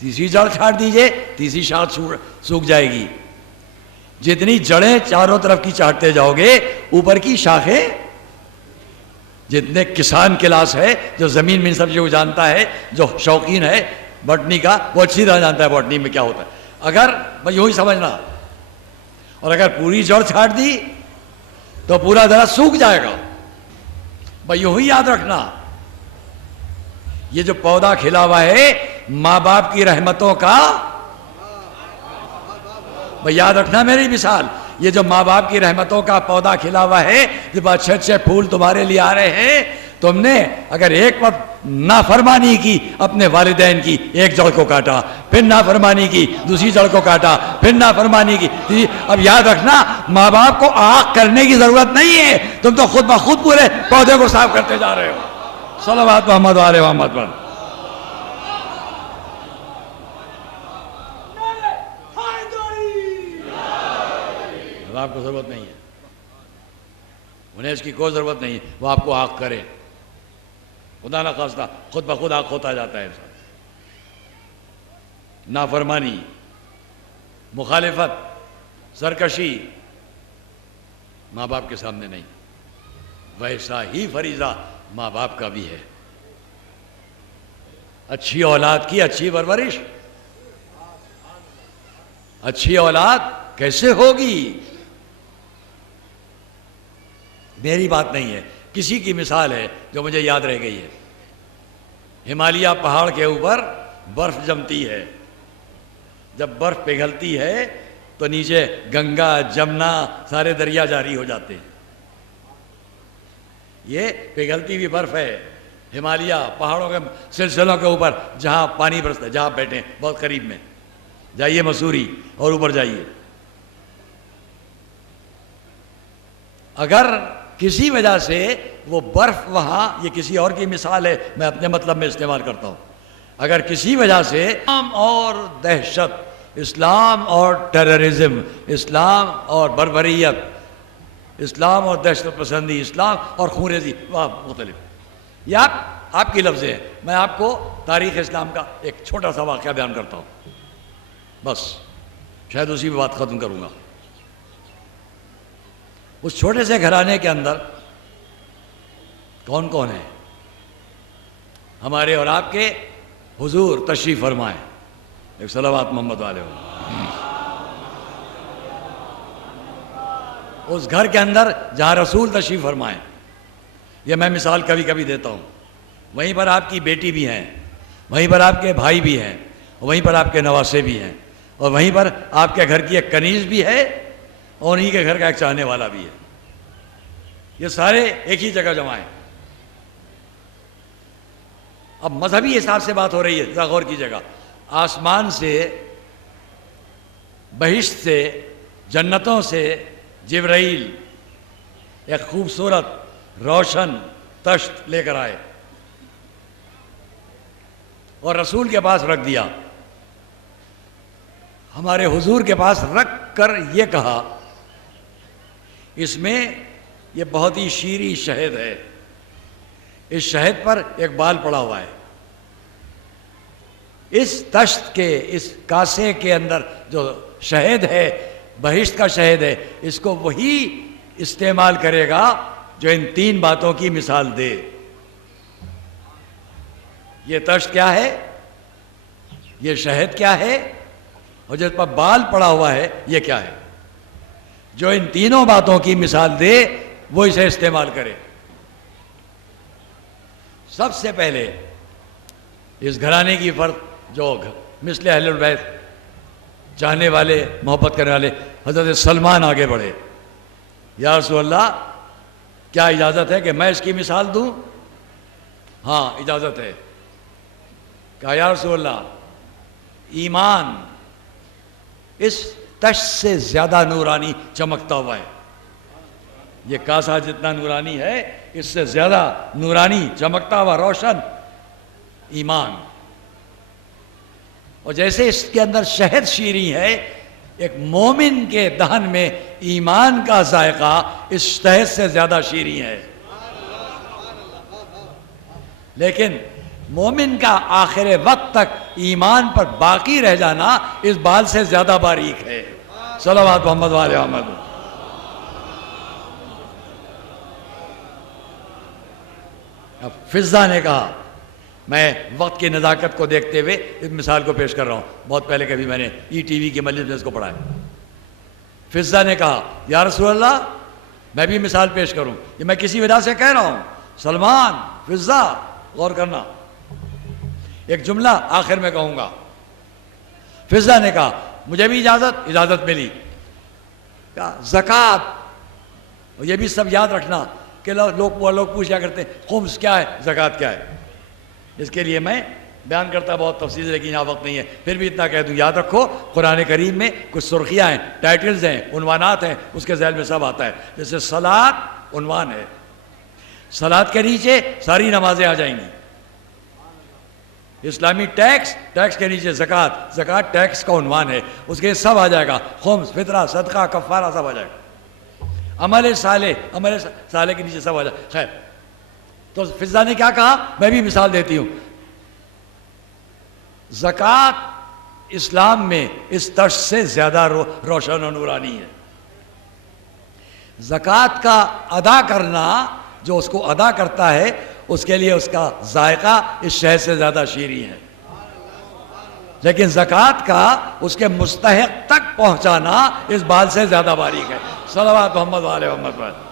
تیسری جڑ چھاٹ دیجئے، تیسری شاخ سوکھ جائے گی۔ جتنی جڑیں چاروں طرف کی چاٹتے جاؤ گے، اوپر کی شاخیں، جتنے کسان کلاس ہے جو زمین میں سب کو جانتا ہے، جو شوقین ہے بوٹنی کا، وہ اچھی طرح جانتا ہے بوٹنی میں کیا ہوتا ہے۔ اگر بھائی یوں ہی سمجھنا، اور اگر پوری جڑ چھاٹ دی تو پورا درخت سوکھ جائے گا۔ بھائی یوں ہی یاد رکھنا، یہ جو پودا کھلا ہوا ہے ماں باپ کی رحمتوں کا، بھائی یاد رکھنا میری مثال، یہ جو ماں باپ کی رحمتوں کا پودا کھلا ہوا ہے، جب اچھے اچھے پھول تمہارے لیے آ رہے ہیں، تم نے اگر ایک وقت نافرمانی کی اپنے والدین کی، ایک جڑ کو کاٹا، پھر نافرمانی کی دوسری جڑ کو کاٹا، پھر نافرمانی کی، اب یاد رکھنا ماں باپ کو آگ کرنے کی ضرورت نہیں ہے، تم تو خود بخود پورے پودے کو صاف کرتے جا رہے ہو۔ صلوات محمد و آل محمد پر۔ آپ کو ضرورت نہیں ہے، انہیں اس کی کوئی ضرورت نہیں ہے، وہ آپ کو آگ کرے، خدا نہ خواستہ خود بخود آگ ہوتا جاتا ہے انسان۔ نافرمانی، مخالفت، سرکشی ماں باپ کے سامنے نہیں، ویسا ہی فریضہ ماں باپ کا بھی ہے۔ اچھی اولاد کی اچھی پرورش، اچھی اولاد کیسے ہوگی؟ میری بات نہیں ہے، کسی کی مثال ہے جو مجھے یاد رہ گئی ہے۔ ہمالیہ پہاڑ کے اوپر برف جمتی ہے، جب برف پگھلتی ہے تو نیچے گنگا، جمنا، سارے دریا جاری ہو جاتے ہیں۔ یہ پگھلتی ہوئی برف ہے ہمالیہ پہاڑوں کے سلسلوں کے اوپر، جہاں پانی برستا ہے، جہاں بیٹھے بہت قریب میں جائیے مسوری اور اوپر جائیے۔ اگر کسی وجہ سے وہ برف وہاں، یہ کسی اور کی مثال ہے، میں اپنے مطلب میں استعمال کرتا ہوں، اگر کسی وجہ سے اسلام اور دہشت، اسلام اور ٹیررزم، اسلام اور بربریت، اسلام اور دہشت پسندی، اسلام اور خونریزی، مختلف، یہ آپ کی لفظیں ہیں، میں آپ کو تاریخ اسلام کا ایک چھوٹا سا واقعہ بیان کرتا ہوں، بس شاید اسی پہ بات ختم کروں گا۔ اس چھوٹے سے گھرانے کے اندر کون کون ہیں؟ ہمارے اور آپ کے حضور تشریف فرمائیں، ایک صلوات محمد والے ہو۔ اس گھر کے اندر جہاں رسول تشریف فرمائیں، یہ میں مثال کبھی کبھی دیتا ہوں، وہیں پر آپ کی بیٹی بھی ہیں، وہیں پر آپ کے بھائی بھی ہیں، وہیں پر آپ کے نواسے بھی ہیں، اور وہیں پر آپ کے گھر کی ایک کنیز بھی ہے، اور انہی کے گھر کا ایک چاہنے والا بھی ہے، یہ سارے ایک ہی جگہ جمع ہیں۔ اب مذہبی حساب سے بات ہو رہی ہے، ذرا غور کیجیے گا، آسمان سے، بہشت سے، جنتوں سے جبرائیل ایک خوبصورت روشن تشت لے کر آئے اور رسول کے پاس رکھ دیا، ہمارے حضور کے پاس رکھ کر یہ کہا، اس میں یہ بہت ہی شیریں شہد ہے، اس شہد پر ایک بال پڑا ہوا ہے، اس تشت کے، اس کاسے کے اندر جو شہد ہے، بہشت کا شہد ہے، اس کو وہی استعمال کرے گا جو ان تین باتوں کی مثال دے۔ یہ تشت کیا ہے؟ یہ شہد کیا ہے؟ اور جس پر بال پڑا ہوا ہے یہ کیا ہے؟ جو ان تینوں باتوں کی مثال دے وہ اسے استعمال کرے۔ سب سے پہلے اس گھرانے کی فرد جو مثل اہل البیت چاہنے والے، محبت کرنے والے، حضرت سلمان آگے بڑھے، یا رسول اللہ کیا اجازت ہے کہ میں اس کی مثال دوں؟ ہاں اجازت ہے۔ کہا یا رسول اللہ ایمان اس تشت سے زیادہ نورانی چمکتا ہوا ہے، یہ کاسا جتنا نورانی ہے اس سے زیادہ نورانی چمکتا ہوا روشن ایمان، اور جیسے اس کے اندر شہد شیریں ہے، ایک مومن کے دہن میں ایمان کا ذائقہ اس شہد سے زیادہ شیریں ہے۔ لیکن مومن کا آخر وقت تک ایمان پر باقی رہ جانا اس بال سے زیادہ باریک ہے. صلوات محمد والے محمد. اب فضہ نے کہا، میں وقت کی نزاکت کو دیکھتے ہوئے اس مثال کو پیش کر رہا ہوں، بہت پہلے کبھی میں نے ٹی وی کی مجلس میں اس کو پڑھا ہے. فضہ نے کہا یا رسول اللہ میں بھی مثال پیش کروں، یہ میں کسی وجہ سے کہہ رہا ہوں. سلمان، فضہ، غور کرنا، ایک جملہ آخر میں کہوں گا. فضہ نے کہا مجھے بھی اجازت ملی. کہا زکوٰۃ، یہ بھی سب یاد رکھنا کہ لوگ پوچھا کرتے ہیں خمس کیا ہے، زکوٰۃ کیا ہے. اس کے لیے میں بیان کرتا بہت تفصیل ہے، لیکن یہاں وقت نہیں ہے، پھر بھی اتنا کہہ دوں یاد رکھو. قرآن کریم میں کچھ سرخیاں ہیں، ٹائٹلز ہیں، عنوانات ہیں، اس کے ذیل میں سب آتا ہے. جیسے صلاۃ عنوان ہے، صلاۃ کے نیچے ساری نمازیں آ جائیں گی. اسلامی ٹیکس کے نیچے زکوٰۃ ٹیکس کا عنوان ہے، اس کے سب آ جائے گا. خمس، فطرہ، صدقہ، کفارہ سب آ جائے گا. عمل صالح کے نیچے سب آ جائے. خیر، تو فضہ نے کیا کہا، میں بھی مثال دیتی ہوں. زکوٰۃ اسلام میں اس طرز سے زیادہ روشن و نورانی ہے. زکوٰۃ کا ادا کرنا، جو اس کو ادا کرتا ہے اس کے لیے اس کا ذائقہ اس شہد سے زیادہ شیریں ہے، لیکن زکوٰۃ کا اس کے مستحق تک پہنچانا اس بال سے زیادہ باریک ہے. صلوات محمد والے محمد.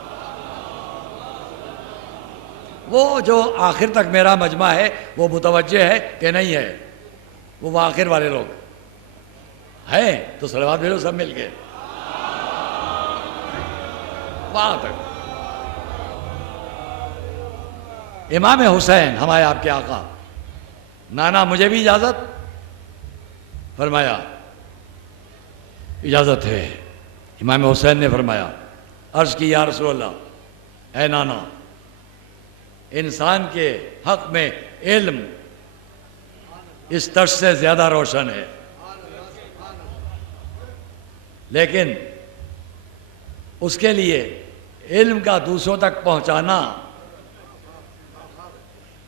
وہ جو آخر تک میرا مجمع ہے وہ متوجہ ہے کہ نہیں ہے، وہ آخر والے لوگ ہیں تو صلوات بھیجو سب مل کے وہاں تک. امام حسین ہمارے آپ کے آقا، نانا مجھے بھی اجازت؟ فرمایا اجازت ہے. امام حسین نے فرمایا، عرض کی یا رسول اللہ، اے نانا، انسان کے حق میں علم اس طرز سے زیادہ روشن ہے، لیکن اس کے لیے علم کا دوسروں تک پہنچانا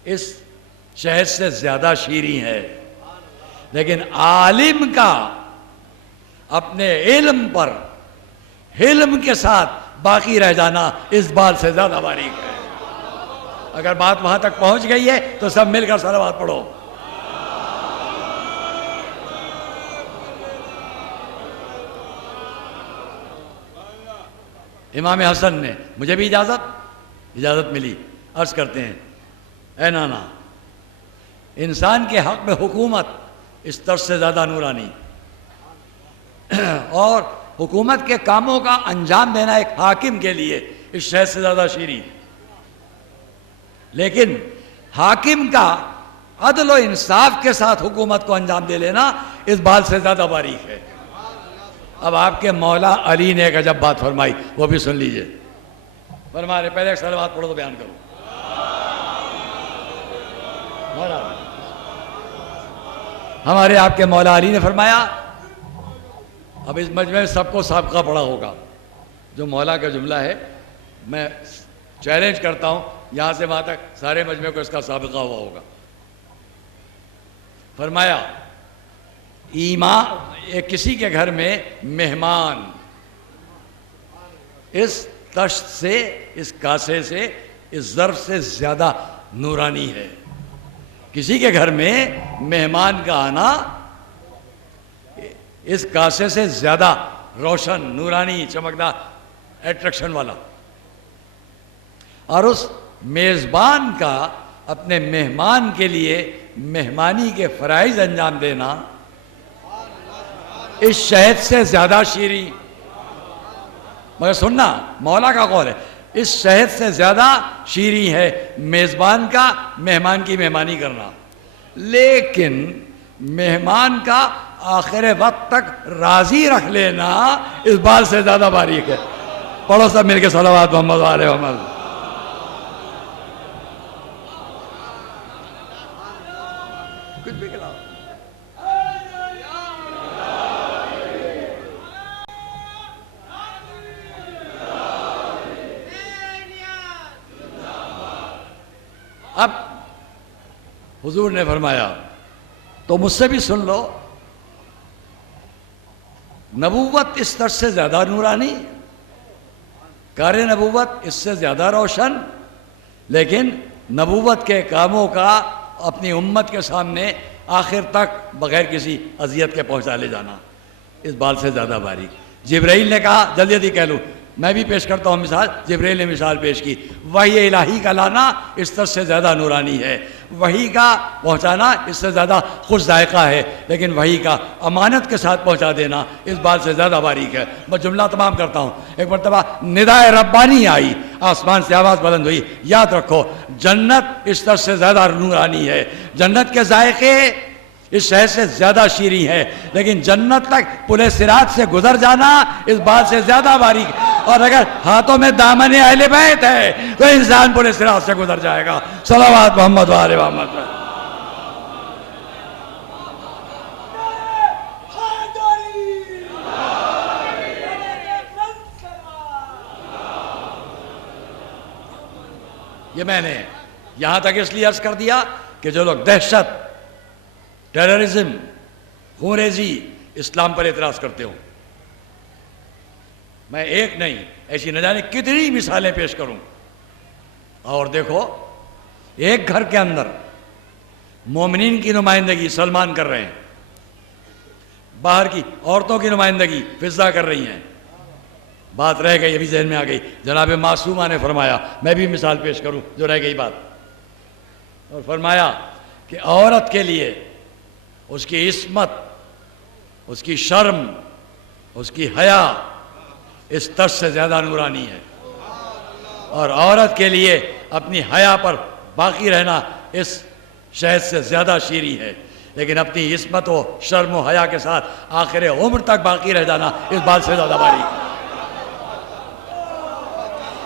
اس شہد سے زیادہ شیریں ہے. لیکن عالم کا اپنے علم پر علم کے ساتھ باقی رہ جانا اس بال سے زیادہ باریک ہے. اگر بات وہاں تک پہنچ گئی ہے تو سب مل کر صلوات پڑھو. امام حسن نے، مجھے بھی اجازت ملی. عرض کرتے ہیں، اے نانا، انسان کے حق میں حکومت اس طرز سے زیادہ نورانی، اور حکومت کے کاموں کا انجام دینا ایک حاکم کے لیے اس شہد سے زیادہ شیریں. لیکن حاکم کا عدل و انصاف کے ساتھ حکومت کو انجام دے لینا اس بال سے زیادہ باریک ہے. اب آپ کے مولا علی نے ایک عجب بات فرمائی، وہ بھی سن لیجئے. فرما رہے، پہلے ایک صلوات پڑھو تو بیان کرو. ہمارے آپ کے مولا علی نے فرمایا، اب اس مجمع میں سب کو سابقہ پڑا ہوگا. جو مولا کا جملہ ہے میں چیلنج کرتا ہوں، یہاں سے وہاں تک سارے مجمع کو اس کا سابقہ ہوا ہوگا. فرمایا ایمان، کسی کے گھر میں مہمان اس طشت سے، اس کاسے سے، اس ظرف سے زیادہ نورانی ہے. کسی کے گھر میں مہمان کا آنا اس کاسے سے زیادہ روشن، نورانی، چمکدار، اٹریکشن والا. اور اس میزبان کا اپنے مہمان کے لیے مہمانی کے فرائض انجام دینا اس شہد سے زیادہ شیریں. مگر سننا، مولا کا قول ہے، اس شہد سے زیادہ شیریں ہے میزبان کا مہمان کی مہمانی کرنا. لیکن مہمان کا آخر وقت تک راضی رکھ لینا اس بال سے زیادہ باریک ہے. پڑھو سب مل کے صلوات محمد علیہ محمد. کچھ بھی کھلاؤ. حضور نے فرمایا تو مجھ سے بھی سن لو، نبوت اس طرح سے زیادہ نورانی، کار نبوت اس سے زیادہ روشن، لیکن نبوت کے کاموں کا اپنی امت کے سامنے آخر تک بغیر کسی اذیت کے پہنچا لے جانا اس بات سے زیادہ باریک۔ جبرائیل نے کہا جلدی جلدی کہہ لوں، میں بھی پیش کرتا ہوں مثال، جبرائیل نے مثال پیش کی، وحی الہی کا لانا اس طرح سے زیادہ نورانی ہے، وحی کا پہنچانا اس سے زیادہ خوش ذائقہ ہے، لیکن وحی کا امانت کے ساتھ پہنچا دینا اس بات سے زیادہ باریک ہے۔ میں جملہ تمام کرتا ہوں۔ ایک مرتبہ ندائے ربانی آئی، آسمان سے آواز بلند ہوئی، یاد رکھو جنت اس طرح سے زیادہ نورانی ہے، جنت کے ذائقے اس شہر سے زیادہ شیریں ہے، لیکن جنت تک پل صراط سے گزر جانا اس بات سے زیادہ باریک، اور اگر ہاتھوں میں دامن اہل بیت ہے تو انسان پل صراط سے گزر جائے گا۔ صلوات محمد وآل محمد۔ یہ میں نے یہاں تک اس لیے عرض کر دیا کہ جو لوگ دہشت، ٹیررزم، خونریزی اسلام پر اعتراض کرتے ہوں، میں ایک نہیں ایسی نہ جانے کتنی مثالیں پیش کروں۔ اور دیکھو ایک گھر کے اندر مومنین کی نمائندگی سلمان کر رہے ہیں، باہر کی عورتوں کی نمائندگی فضا کر رہی ہیں۔ بات رہ گئی، ابھی ذہن میں آ گئی، جناب معصومہ نے فرمایا، میں بھی مثال پیش کروں جو رہ گئی بات، اور فرمایا کہ عورت کے لیے اس کی عصمت، اس کی شرم، اس کی حیا اس طرز سے زیادہ نورانی ہے، اور عورت کے لیے اپنی حیا پر باقی رہنا اس شہد سے زیادہ شیریں ہے، لیکن اپنی عصمت و شرم و حیا کے ساتھ آخر عمر تک باقی رہ جانا اس بات سے زیادہ باریک ہے۔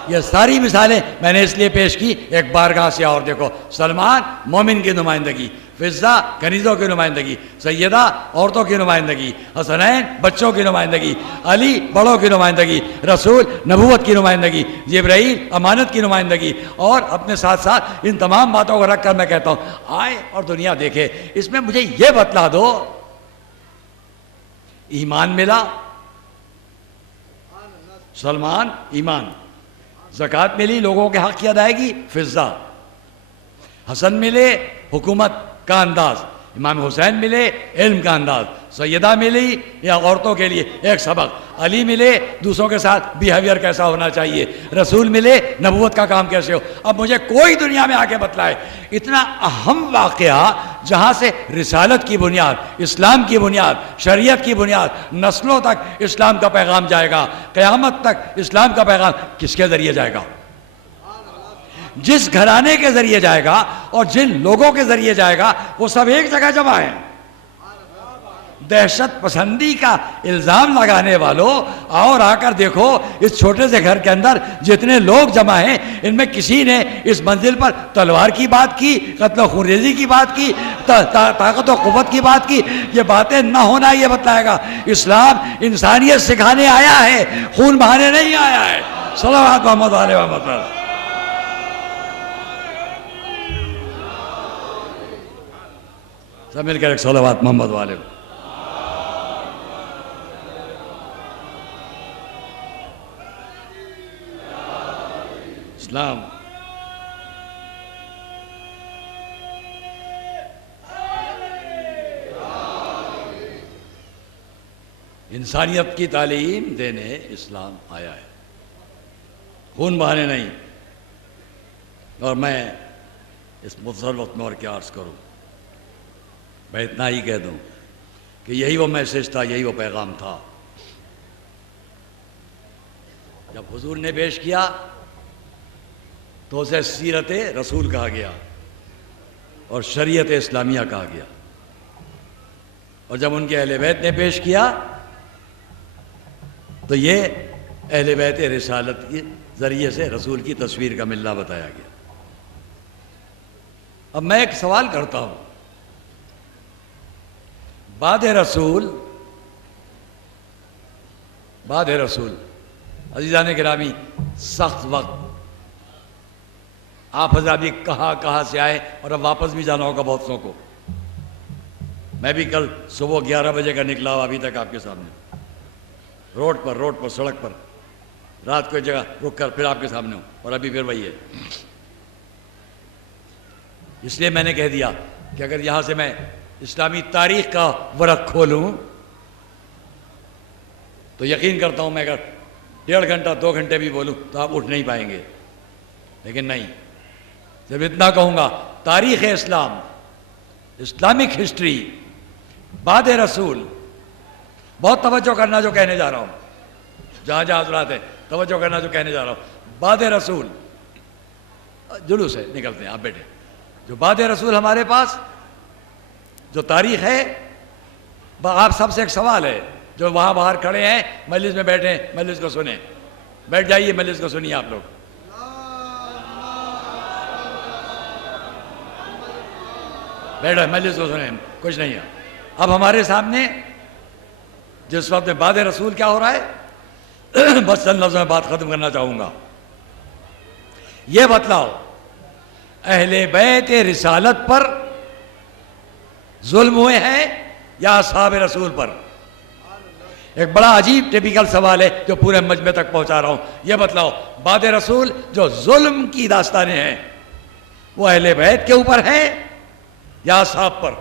یہ ساری مثالیں میں نے اس لیے پیش کی ایک بارگاہ سے، اور دیکھو سلمان مومن کی نمائندگی، فضا کنیزوں کی نمائندگی، سیدہ عورتوں کی نمائندگی، حسنین بچوں کی نمائندگی، علی بڑوں کی نمائندگی، رسول نبوت کی نمائندگی، جبرائیل امانت کی نمائندگی، اور اپنے ساتھ ساتھ ان تمام باتوں کو رکھ کر میں کہتا ہوں آئے اور دنیا دیکھے، اس میں مجھے یہ بتلا دو ایمان ملا، سلمان ایمان، زکوٰۃ ملی لوگوں کے حق کی ادائیگی، فضا، حسن ملے حکومت کا انداز، امام حسین ملے علم کا انداز، سیدہ ملی یا عورتوں کے لیے ایک سبق، علی ملے دوسروں کے ساتھ بیہیویئر کیسا ہونا چاہیے، رسول ملے نبوت کا کام کیسے ہو۔ اب مجھے کوئی دنیا میں آ کے بتلائے اتنا اہم واقعہ جہاں سے رسالت کی بنیاد، اسلام کی بنیاد، شریعت کی بنیاد، نسلوں تک اسلام کا پیغام جائے گا، قیامت تک اسلام کا پیغام کس کے ذریعے جائے گا؟ جس گھرانے کے ذریعے جائے گا اور جن لوگوں کے ذریعے جائے گا وہ سب ایک جگہ جمع ہیں۔ دہشت پسندی کا الزام لگانے والوں، اور آ کر دیکھو اس چھوٹے سے گھر کے اندر جتنے لوگ جمع ہیں، ان میں کسی نے اس منزل پر تلوار کی بات کی، قتل و خونریزی کی بات کی، طاقت و قوت کی بات کی؟ یہ باتیں نہ ہونا یہ بتلائے گا اسلام انسانیت سکھانے آیا ہے، خون بہانے نہیں آیا ہے۔ صلوات محمد علیہ وسلم۔ سب مل کر ایک صلوات محمد والے۔ اسلام انسانیت کی تعلیم دینے اسلام آیا ہے، خون بہانے نہیں۔ اور میں اس مختصر وقت میں اور کیا عرض کروں، میں اتنا ہی کہہ دوں کہ یہی وہ میسج تھا، یہی وہ پیغام تھا جب حضور نے پیش کیا تو اسے سیرت رسول کہا گیا اور شریعت اسلامیہ کہا گیا، اور جب ان کے اہل بیت نے پیش کیا تو یہ اہل بیت رسالت کے ذریعے سے رسول کی تصویر کا ملنا بتایا گیا۔ اب میں ایک سوال کرتا ہوں، بعد رسول عزیزان گرامی، سخت وقت آپ حضرات بھی کہاں کہاں سے آئے اور اب واپس بھی جانا ہوگا بہت سو کو. میں بھی کل صبح 11 بجے کا نکلا ہوں ابھی تک آپ کے سامنے روڈ پر سڑک پر, رات کو ایک جگہ رک کر پھر آپ کے سامنے ہوں اور ابھی پھر وہی ہے. اس لیے میں نے کہہ دیا کہ اگر یہاں سے میں اسلامی تاریخ کا ورق کھولوں تو یقین کرتا ہوں میں اگر 1.5 گھنٹہ 2 گھنٹے بھی بولوں تو آپ اٹھ نہیں پائیں گے. لیکن نہیں, جب اتنا کہوں گا تاریخ اسلام, اسلامک ہسٹری بعد رسول, بہت توجہ کرنا جو کہنے جا رہا ہوں, جہاں جہاں حضرات ہے توجہ کرنا جو کہنے جا رہا ہوں. بعد رسول جلوس ہے, نکلتے ہیں آپ بیٹھے. جو بعد رسول ہمارے پاس جو تاریخ ہے, آپ سب سے ایک سوال ہے جو وہاں باہر کھڑے ہیں مجلس میں بیٹھے ہیں, مجلس کو سنیں, بیٹھ جائیے مجلس کو سنیے آپ لوگ. بیٹھو مجلس کو سنیں, کچھ نہیں ہے. اب ہمارے سامنے جس وقت میں بعد رسول کیا ہو رہا ہے, بس چند لفظوں میں بات ختم کرنا چاہوں گا. یہ بتلاؤ اہل بیت رسالت پر ظلم ہوئے ہیں یا اصحاب رسول پر؟ ایک بڑا عجیب ٹیپیکل سوال ہے جو پورے مجمع تک پہنچا رہا ہوں. یہ بتلاؤ بعد رسول جو ظلم کی داستانیں ہیں وہ اہل بیت کے اوپر ہیں یا اصحاب پر؟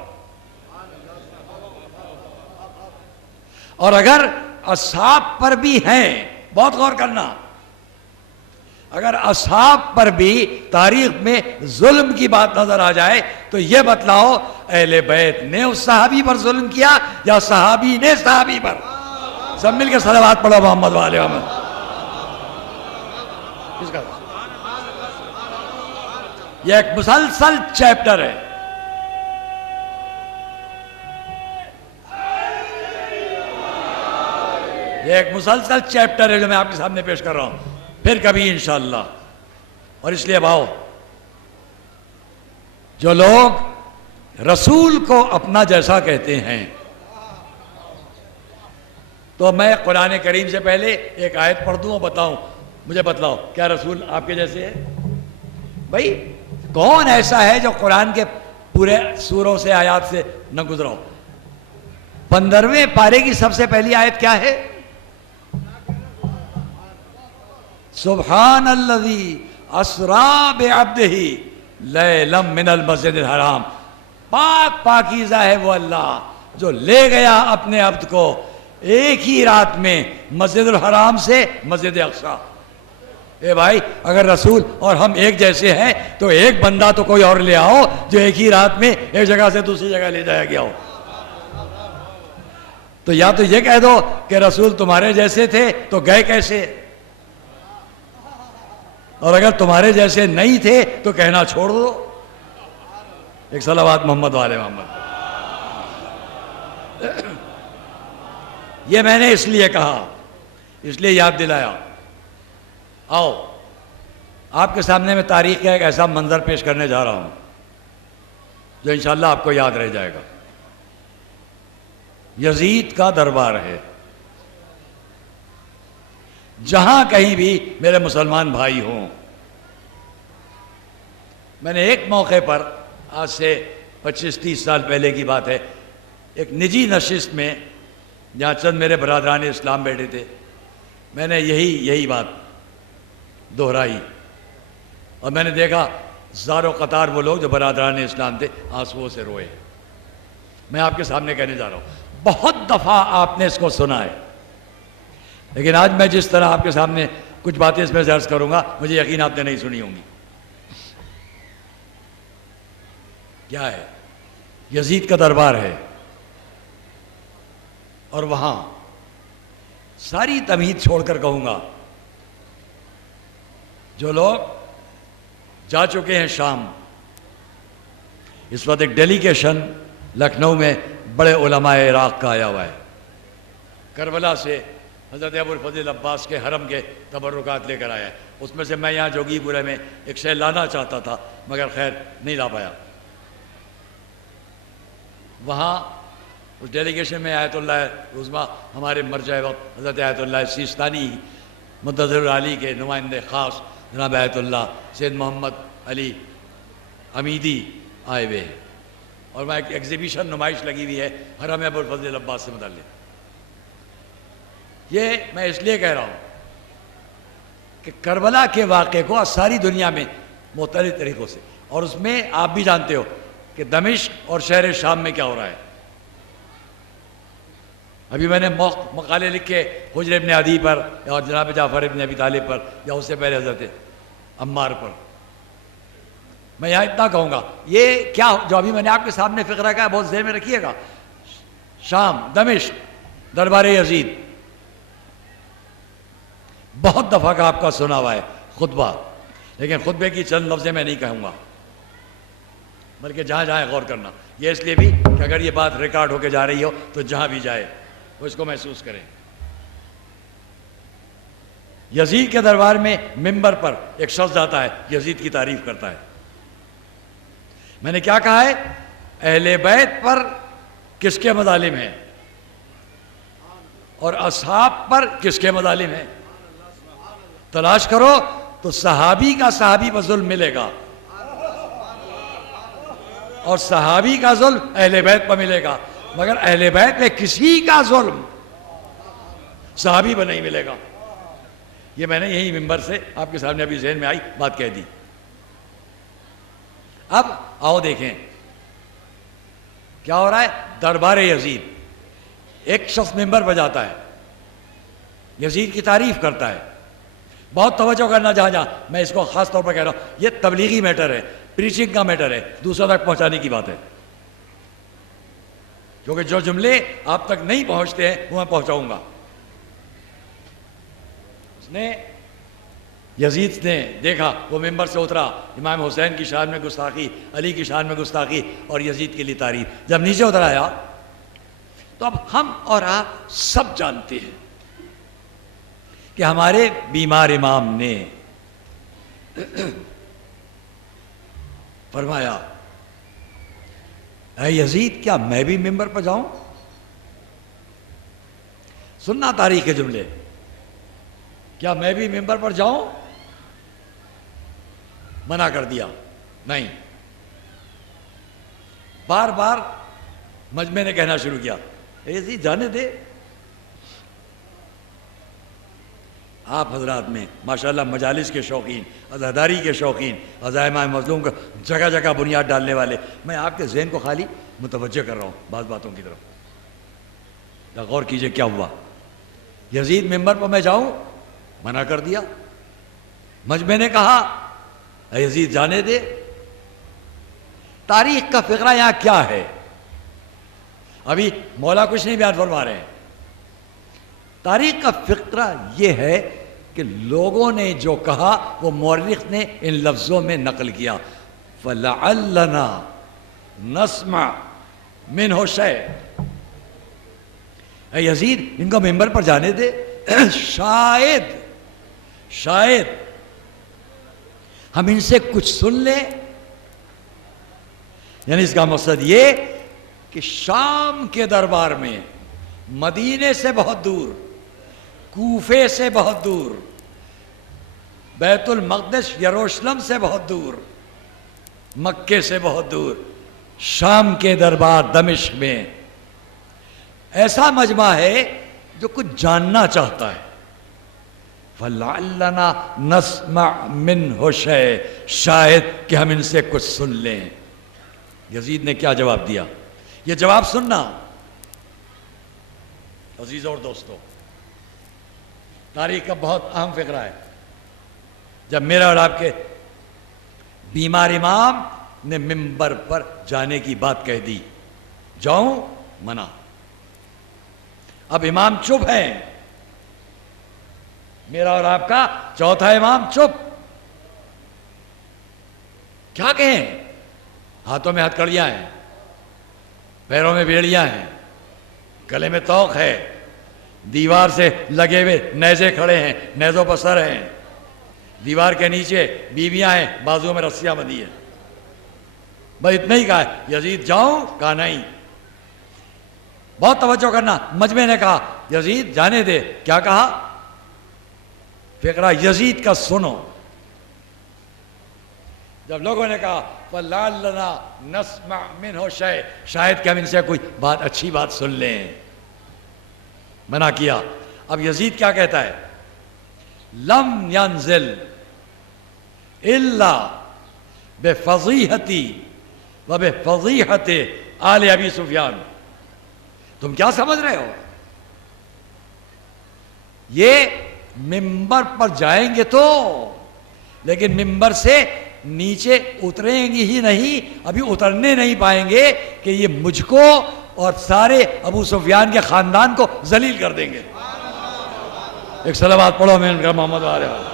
اور اگر اصحاب پر بھی ہیں, بہت غور کرنا, اگر اصحاب پر بھی تاریخ میں ظلم کی بات نظر آ جائے تو یہ بتلاؤ اہل بیت نے اس صحابی پر ظلم کیا یا صحابی نے صحابی پر؟ سب مل کے صلوات پڑھو محمد والے محمد. یہ ایک مسلسل چیپٹر ہے. یہ ایک مسلسل چیپٹر ہے جو میں آپ کے سامنے پیش کر رہا ہوں, پھر کبھی انشاءاللہ. اور اس لیے بھاؤ, جو لوگ رسول کو اپنا جیسا کہتے ہیں, تو میں قرآن کریم سے پہلے ایک آیت پڑھ دوں اور بتاؤں, مجھے بتلاؤ کیا رسول آپ کے جیسے ہے؟ بھائی کون ایسا ہے جو قرآن کے پورے سوروں سے آیات سے نہ گزرا ہو؟ 15ویں پارے کی سب سے پہلی آیت کیا ہے؟ سبحان الذی اسرا بعبدہ لیلا من المسجد الحرام. پاک پاکیزہ ہے وہ اللہ جو لے گیا اپنے عبد کو ایک ہی رات میں مسجد الحرام سے مسجد اقصی. اے بھائی اگر رسول اور ہم ایک جیسے ہیں تو ایک بندہ تو کوئی اور لے آؤ جو ایک ہی رات میں ایک جگہ سے دوسری جگہ لے جایا گیا ہو. تو یا تو یہ کہہ دو کہ رسول تمہارے جیسے تھے تو گئے کیسے, اور اگر تمہارے جیسے نہیں تھے تو کہنا چھوڑ دو. ایک صلوات محمد والے محمد. یہ میں نے اس لیے کہا, اس لیے یاد دلایا. آؤ آپ کے سامنے میں تاریخ کا ایک ایسا منظر پیش کرنے جا رہا ہوں جو انشاءاللہ آپ کو یاد رہ جائے گا. یزید کا دربار ہے. جہاں کہیں بھی میرے مسلمان بھائی ہوں, میں نے ایک موقع پر آج سے 25-30 سال پہلے کی بات ہے, ایک نجی نشست میں جہاں چند میرے برادران اسلام بیٹھے تھے, میں نے یہی بات دہرائی اور میں نے دیکھا زاروں قطار وہ لوگ جو برادران اسلام تھے آنسوؤں سے روئے. میں آپ کے سامنے کہنے جا رہا ہوں, بہت دفعہ آپ نے اس کو سنا ہے, لیکن آج میں جس طرح آپ کے سامنے کچھ باتیں اس میں عرض کروں گا مجھے یقین آپ نے نہیں سنی ہوں گی. کیا ہے؟ یزید کا دربار ہے اور وہاں ساری تمہید چھوڑ کر کہوں گا جو لوگ جا چکے ہیں شام, اس وقت ایک ڈیلیگیشن لکھنؤ میں بڑے علماء عراق کا آیا ہوا ہے. کربلا سے حضرت ابو الفضل عباس کے حرم کے تبرکات لے کر آیا ہے. اس میں سے میں یہاں جوگی پورے میں ایک شے لانا چاہتا تھا مگر خیر نہیں لا پایا. وہاں اس ڈیلیگیشن میں آیت اللہ عظمیٰ ہمارے مرجع وقت حضرت آیت اللہ سیستانی مدثر علی کے نمائندے خاص جناب آیت اللہ سید محمد علی امیدی آئے ہوئے ہیں، اور وہاں ایک ایگزیبیشن نمائش لگی ہوئی ہے حرم ابوالفضل عباس سے متعلق. یہ میں اس لیے کہہ رہا ہوں کہ کربلا کے واقعے کو ساری دنیا میں مختلف طریقوں سے، اور اس میں آپ بھی جانتے ہو کہ دمشق اور شہر شام میں کیا ہو رہا ہے. ابھی میں نے مقالے لکھے حجر ابن عدی پر اور جناب جعفر ابن ابی طالب پر، یا اس سے پہلے حضرت عمار پر. میں یہاں اتنا کہوں گا، یہ کیا جو ابھی میں نے آپ کے سامنے فقرہ کہا بہت ذہن میں رکھیے گا. شام، دمشق، دربار یزید، بہت دفعہ کا آپ کا سنا ہوا ہے خطبہ، لیکن خطبے کی چند لفظیں میں نہیں کہوں گا، بلکہ جہاں جہاں غور کرنا. یہ اس لیے بھی کہ اگر یہ بات ریکارڈ ہو کے جا رہی ہو تو جہاں بھی جائے وہ اس کو محسوس کریں. یزید کے دربار میں ممبر پر ایک شخص جاتا ہے، یزید کی تعریف کرتا ہے. میں نے کیا کہا ہے؟ اہل بیت پر کس کے مظالم ہیں اور اصحاب پر کس کے مظالم ہیں؟ تلاش کرو تو صحابی کا صحابی پر ظلم ملے گا، اور صحابی کا ظلم اہل بیت پر ملے گا، مگر اہل بیت میں کسی کا ظلم صحابی پر نہیں ملے گا. یہ میں نے یہی ممبر سے آپ کے سامنے ابھی ذہن میں آئی بات کہہ دی. اب آؤ دیکھیں کیا ہو رہا ہے. دربار یزید، ایک شخص ممبر پہ جاتا ہے، یزید کی تعریف کرتا ہے. بہت توجہ کرنا جہاں جہاں میں اس کو خاص طور پر کہہ رہا ہوں، یہ تبلیغی میٹر ہے، پریچنگ کا میٹر ہے، دوسروں تک پہنچانے کی بات ہے. کیونکہ جو جملے آپ تک نہیں پہنچتے ہیں وہ میں پہنچاؤں گا. اس نے یزید نے دیکھا، وہ ممبر سے اترا، امام حسین کی شان میں گستاخی، علی کی شان میں گستاخی اور یزید کے لیے تعریف. جب نیچے اتر آیا تو اب ہم اور آپ سب جانتے ہیں کہ ہمارے بیمار امام نے فرمایا، اے یزید کیا میں بھی ممبر پر جاؤں؟ سننا تاریخ کے جملے، کیا میں بھی ممبر پر جاؤں؟ منع کر دیا، نہیں. بار بار مجمع نے کہنا شروع کیا، اے یزید جانے دے. آپ حضرات میں ماشاءاللہ مجالس کے شوقین، عزاداری کے شوقین، عزائم مظلوم کا جگہ جگہ بنیاد ڈالنے والے، میں آپ کے ذہن کو خالی متوجہ کر رہا ہوں بعض باتوں کی طرف. غور کیجئے کیا ہوا. یزید ممبر پر میں جاؤں، منع کر دیا. مجمع نے کہا اے یزید جانے دے. تاریخ کا فقرہ یہاں کیا ہے؟ ابھی مولا کچھ نہیں بیان فرما رہے ہیں. تاریخ کا فقرہ یہ ہے کہ لوگوں نے جو کہا وہ مورخ نے ان لفظوں میں نقل کیا، فَلَعَلَّنَا نَسْمَعْ مِنْهُ شَيْءٍ. اے یزید ان کو ممبر پر جانے دے، شاید ہم ان سے کچھ سن لیں. یعنی اس کا مقصد یہ کہ شام کے دربار میں، مدینے سے بہت دور، کوفے سے بہت دور، بیت المقدس یروشلم سے بہت دور، مکے سے بہت دور، شام کے دربار دمشق میں ایسا مجمع ہے جو کچھ جاننا چاہتا ہے. فَلَعَلَّنَا نَسْمَعْ مِنْهُ شَيْءٍ، شاید کہ ہم ان سے کچھ سن لیں. یزید نے کیا جواب دیا؟ یہ جواب سننا عزیزوں اور دوستوں، تاریخ کا بہت اہم فقرہ ہے. جب میرا اور آپ کے بیمار امام نے ممبر پر جانے کی بات کہہ دی، جاؤں، منع. اب امام چپ ہے، میرا اور آپ کا چوتھا امام چپ. کیا کہیں؟ ہاتھوں میں ہتھکڑیاں ہیں، پیروں میں بیڑیاں ہیں، گلے میں توق ہے، دیوار سے لگے ہوئے نیزے کھڑے ہیں، نیزوں پر سر ہیں، دیوار کے نیچے بیویاں ہیں، بازو میں رسیاں بندھی ہیں. بس اتنا ہی کہا ہے. یزید جاؤں؟ کہا نہیں. بہت توجہ کرنا، مجمع نے کہا یزید جانے دے. کیا کہا؟ فقرہ یزید کا سنو. جب لوگوں نے کہا فَلَعَلَّنَا نَسْمَعْ مِنْهُ شَيْءٍ، شاید کہ ہم ان سے کوئی بات اچھی بات سن لیں، منع کیا۔ اب یزید کیا کہتا ہے؟ لم ينزل الا بفضیحتی و بفضیحت آل ابی سفیان۔ تم کیا سمجھ رہے ہو؟ یہ ممبر پر جائیں گے تو، لیکن ممبر سے نیچے اتریں گے ہی نہیں، ابھی اترنے نہیں پائیں گے کہ یہ مجھ کو اور سارے ابو سفیان کے خاندان کو ذلیل کر دیں گے۔ ایک صلوات پڑھو میں ان کا محمد علیہ وسلم۔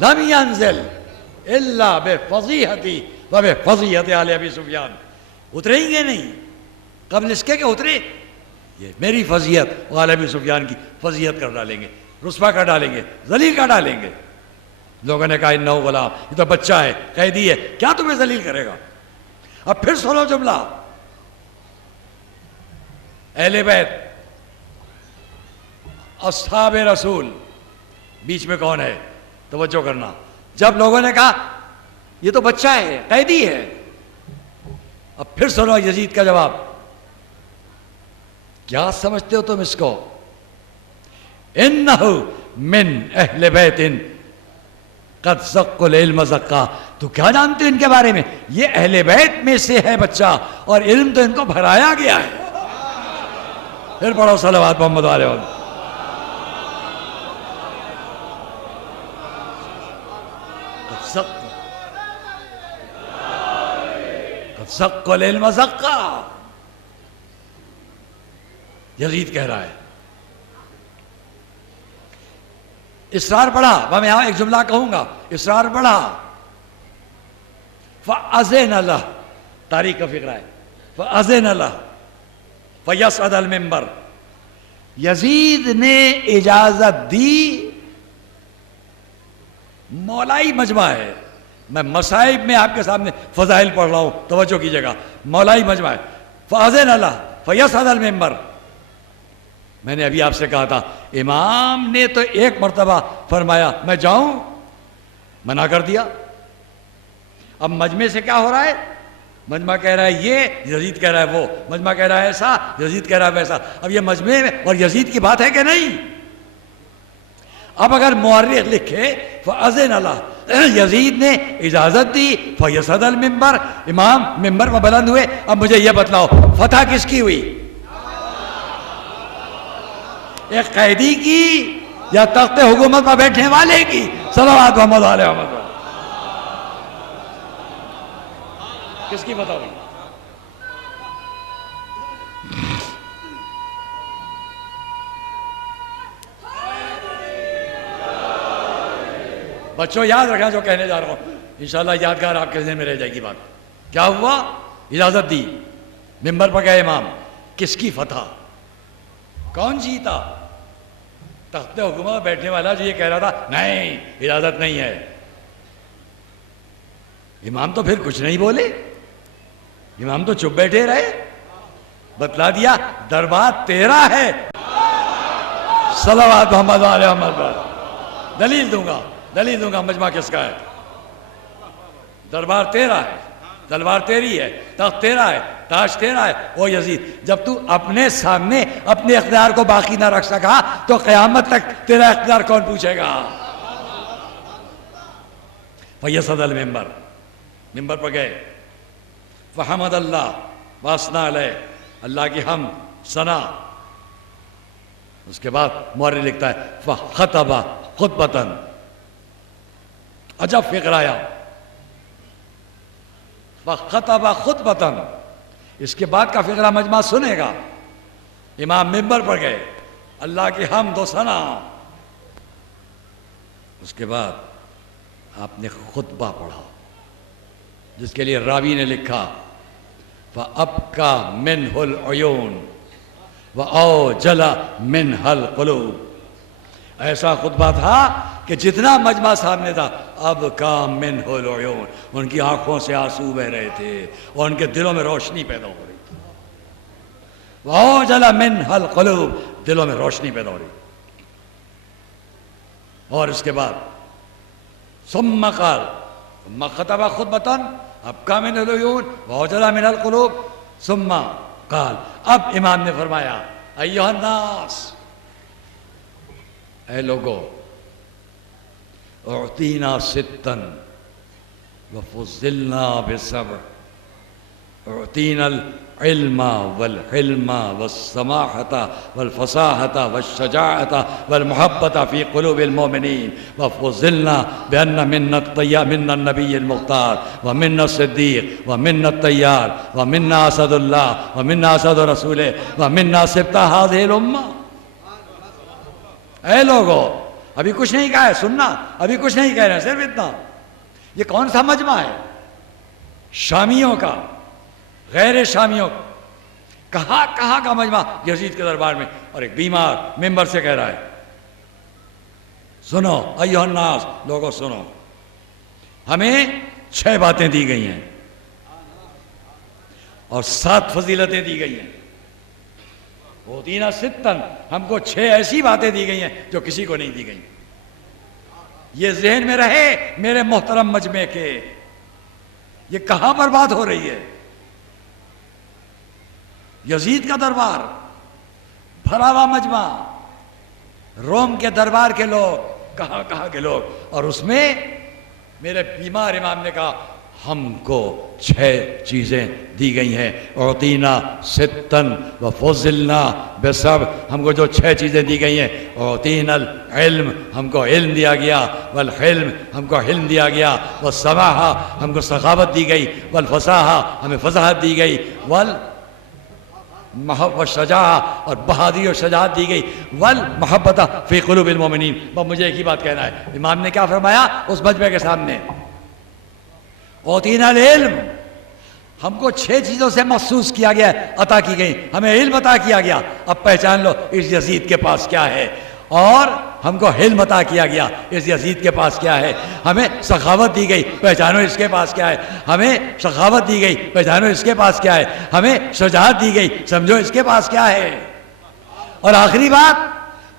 لم ينزل الا بفضیحتی و بفضیحت آل ابی سفیان، اتریں گے نہیں قبل اس کے کہ اترے، یہ میری فضیحت اور آل ابی سفیان کی فضیحت کر ڈالیں گے، رسوا کر ڈالیں گے، ذلیل کر ڈالیں گے۔ لوگوں نے کہا انہ غلام، یہ تو بچہ ہے، قیدی ہے، کیا تمہیں ذلیل کرے گا؟ اب پھر سنو جملہ، اہل بیت اصحاب رسول، بیچ میں کون ہے؟ توجہ کرنا۔ جب لوگوں نے کہا یہ تو بچہ ہے، قیدی ہے، اب پھر سنو یزید کا جواب۔ کیا سمجھتے ہو تم اس کو؟ انہ من اہل بیت قد زق العلم زقا، تو کیا جانتے ہو ان کے بارے میں؟ یہ اہل بیت میں سے ہے بچہ، اور علم تو ان کو بھرایا گیا ہے۔ پھر پڑھو صلوات محمد علیہ وسلم۔ قد زق العلم زقا، یزید کہہ رہا ہے۔ اسرار بڑھا، میں یہاں ایک جملہ کہوں گا، اسرار بڑھا۔ فَأَذِنَ لَهُ، تاریخ کا فقرہ ہے، فَأَذِنَ لَهُ فَيَصْعَدَ الْمِنبَرَ، یزید نے اجازت دی، مولائی مجمع ہے، میں مصائب میں آپ کے سامنے فضائل پڑھ رہا ہوں، توجہ کیجئے گا، مولائی مجمع ہے۔ فَأَذِنَ لَهُ فَيَصْعَدَ الْمِنبَرَ، میں نے ابھی آپ سے کہا تھا امام نے تو ایک مرتبہ فرمایا میں جاؤں، منع کر دیا۔ اب مجمع سے کیا ہو رہا ہے؟ مجمع کہہ رہا ہے یہ، یزید کہہ رہا ہے وہ، مجمع کہہ رہا ہے ایسا، یزید کہہ رہا ہے ویسا۔ اب یہ مجمع میں اور یزید کی بات ہے کہ نہیں؟ اب اگر مورخ لکھے فَأَذِنَ لَهُ، یزید نے اجازت دی، فَيَصْعَدَ الْمِنبَرَ، امام ممبر پر بلند ہوئے۔ اب مجھے یہ بتلاؤ فتح کس کی ہوئی؟ ایک قیدی کی یا تخت حکومت پر بیٹھنے والے کی؟ صلوات محمد علیہ وسلم۔ کس کی فتح ہوئی؟ بچوں یاد رکھنا جو کہنے جا رہا ہوں، انشاءاللہ یادگار آپ کے ذہن میں رہ جائے گی بات۔ کیا ہوا؟ اجازت دی، ممبر پر گئے امام، کس کی فتح؟ کون جیتا؟ تخت حکومت بیٹھنے والا جو یہ کہہ رہا تھا نہیں اجازت نہیں ہے۔ امام تو پھر کچھ نہیں بولے، امام تو چپ بیٹھے رہے، بتلا دیا دربار تیرا ہے۔ صلوات محمد علیہ وسلم۔ دلیل دوں گا مجمع کس کا ہے؟ دربار تیرا ہے، تلوار تیری ہے، تخت تیرا ہے، تاج تیرا ہے۔ او یزید، جب تو اپنے سامنے اپنے اقتدار کو باقی نہ رکھ سکا تو قیامت تک تیرا اقتدار کون پوچھے گا؟ فَيَصْعَدَ الْمِنبَرَ، ممبر پر گئے، فَحَمَدَ اللَّهَ وَأَثْنَىٰ عَلَيْهِ، اللہ کی حمد ثنا۔ اس کے بعد مورخ لکھتا ہے فَخَطَبَ خُطْبَةً، عجب فقرہ آیا، فَخَطَبَ خُطْبَةً، اس کے بعد کا فقرہ مجمع سنے گا۔ امام ممبر پر گئے، اللہ کی حمد و ثنا، اس کے بعد آپ نے خطبہ پڑھا، جس کے لیے راوی نے لکھا فَأَبْكَى مِنْهُ الْعُيُونُ وَأَوْجَلَ مِنْهَا الْقُلُوبُ، ایسا خطبہ تھا کہ جتنا مجمع سامنے تھا أَبْكَى مِنْهُ الْعُيُونُ، ان کی آنکھوں سے آنسو بہ رہے تھے اور ان کے دلوں میں روشنی پیدا ہو رہی تھی۔ وَأَوْجَلَ مِنْهَا الْقُلُوبُ، دلوں میں روشنی پیدا ہو رہی۔ اور اس کے بعد ثم قال ثم خطب خطبۃ ابکا من العیون ووجل من القلوب ثم قال، اب امام نے فرمایا ایھا الناس، اے لوگو، اعطینا ستا وفضلنا بسبع، اعطینا العلم والحلم والسماحة والفصاحة والشجاعة والمحبة في قلوب المؤمنين، وفضلنا بأن منا النبي المختار ومنا الصديق ومنا الطيار ومنا أسد الله ومنا أسد رسوله ومنا سبط هذه الأمة۔ اے لوگو، ابھی کچھ نہیں کہا ہے، سننا، ابھی کچھ نہیں کہہ رہے ہیں، صرف اتنا۔ یہ کون سا مجمع ہے؟ شامیوں کا، غیر شامیوں کا، کہاں کا مجمع؟ یزید کے دربار میں۔ اور ایک بیمار ممبر سے کہہ رہا ہے سنو ایھا الناس، لوگوں سنو، ہمیں 6 باتیں دی گئی ہیں اور 7 فضیلتیں دی گئی ہیں۔ اعطینا ستا، ہم کو 6 ایسی باتیں دی گئی ہیں جو کسی کو نہیں دی گئی۔ یہ ذہن میں رہے میرے محترم مجمع کے، یہ کہاں پر بات ہو رہی ہے؟ یزید کا دربار، بھرا ہوا مجمع، روم کے دربار کے لوگ، کہاں کے لوگ، اور اس میں میرے بیمار امام نے کہا ہم کو 6 چیزیں دی گئی ہیں۔ اعطینا ستا وفضلنا بسبع، ہم کو جو 6 چیزیں دی گئی ہیں۔ اعطینا العلم، ہم کو علم دیا گیا، والحلم، ہم کو حلم دیا گیا، والسماحہ، ہم کو سخاوت دی گئی، والفصاحہ، ہمیں فصاحت دی گئی، والشجاعہ، اور بہادری اور شجاعت دی گئی، والمحبت فی قلوب المؤمنین۔ بس مجھے ایک ہی بات کہنا ہے، امام نے کیا فرمایا اس مجمع کے سامنے؟ اعطینا العلم، ہم کو 6 چیزوں سے مخصوص کیا گیا، عطا کی گئی، ہمیں علم عطا کیا گیا، اب پہچان لو اس یزید کے پاس کیا ہے، اور ہم کو حلم عطا کیا گیا، اس یزید کے پاس کیا ہے، ہمیں سخاوت دی گئی، پہچانو اس کے پاس کیا ہے، ہمیں سخاوت دی گئی، پہچانو اس کے پاس کیا ہے، ہمیں شجاعت دی گئی، سمجھو اس کے پاس کیا ہے، اور آخری بات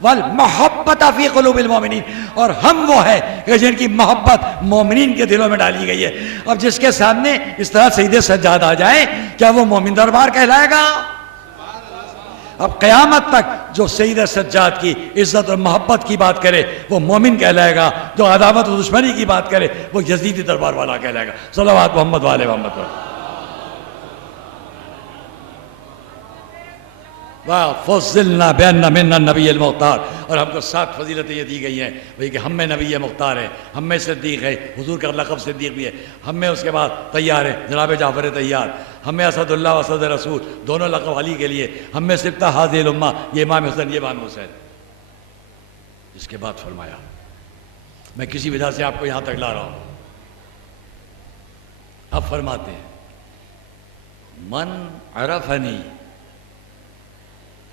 والمحبت فی قلوب المؤمنین، اور ہم وہ ہے کہ جن کی محبت مومنین کے دلوں میں ڈالی گئی ہے۔ اب جس کے سامنے اس طرح سید سجاد آ جائے، کیا وہ مومن دربار کہلائے گا؟ اب قیامت تک جو سید سجاد کی عزت اور محبت کی بات کرے وہ مومن کہلائے گا، جو عداوت و دشمنی کی بات کرے وہ یزیدی دربار والا کہلائے گا۔ صلوات محمد والے محمد پر۔ وَفَضِّلْنَا بِأَنَّ مِنَّا النَّبِيَّ الْمُخْتَارِ، اور ہم کو 7 فضیلتیں یہ دی گئی ہیں، وہی کہ ہم میں نبی مختار ہے، ہم میں صدیق ہے، حضور کا لقب صدیق بھی ہے، ہم میں اس کے بعد طیار ہے، جناب جعفر طیار، ہم میں اسد اللہ و اسد رسول، دونوں لقب علی کے لیے، ہم میں سبط هذه الامہ، یہ امام حسن، یہ امام حسین۔ اس کے بعد فرمایا، میں کسی وجہ سے آپ کو یہاں تک لا رہا ہوں، اب فرماتے ہیں من عرفنی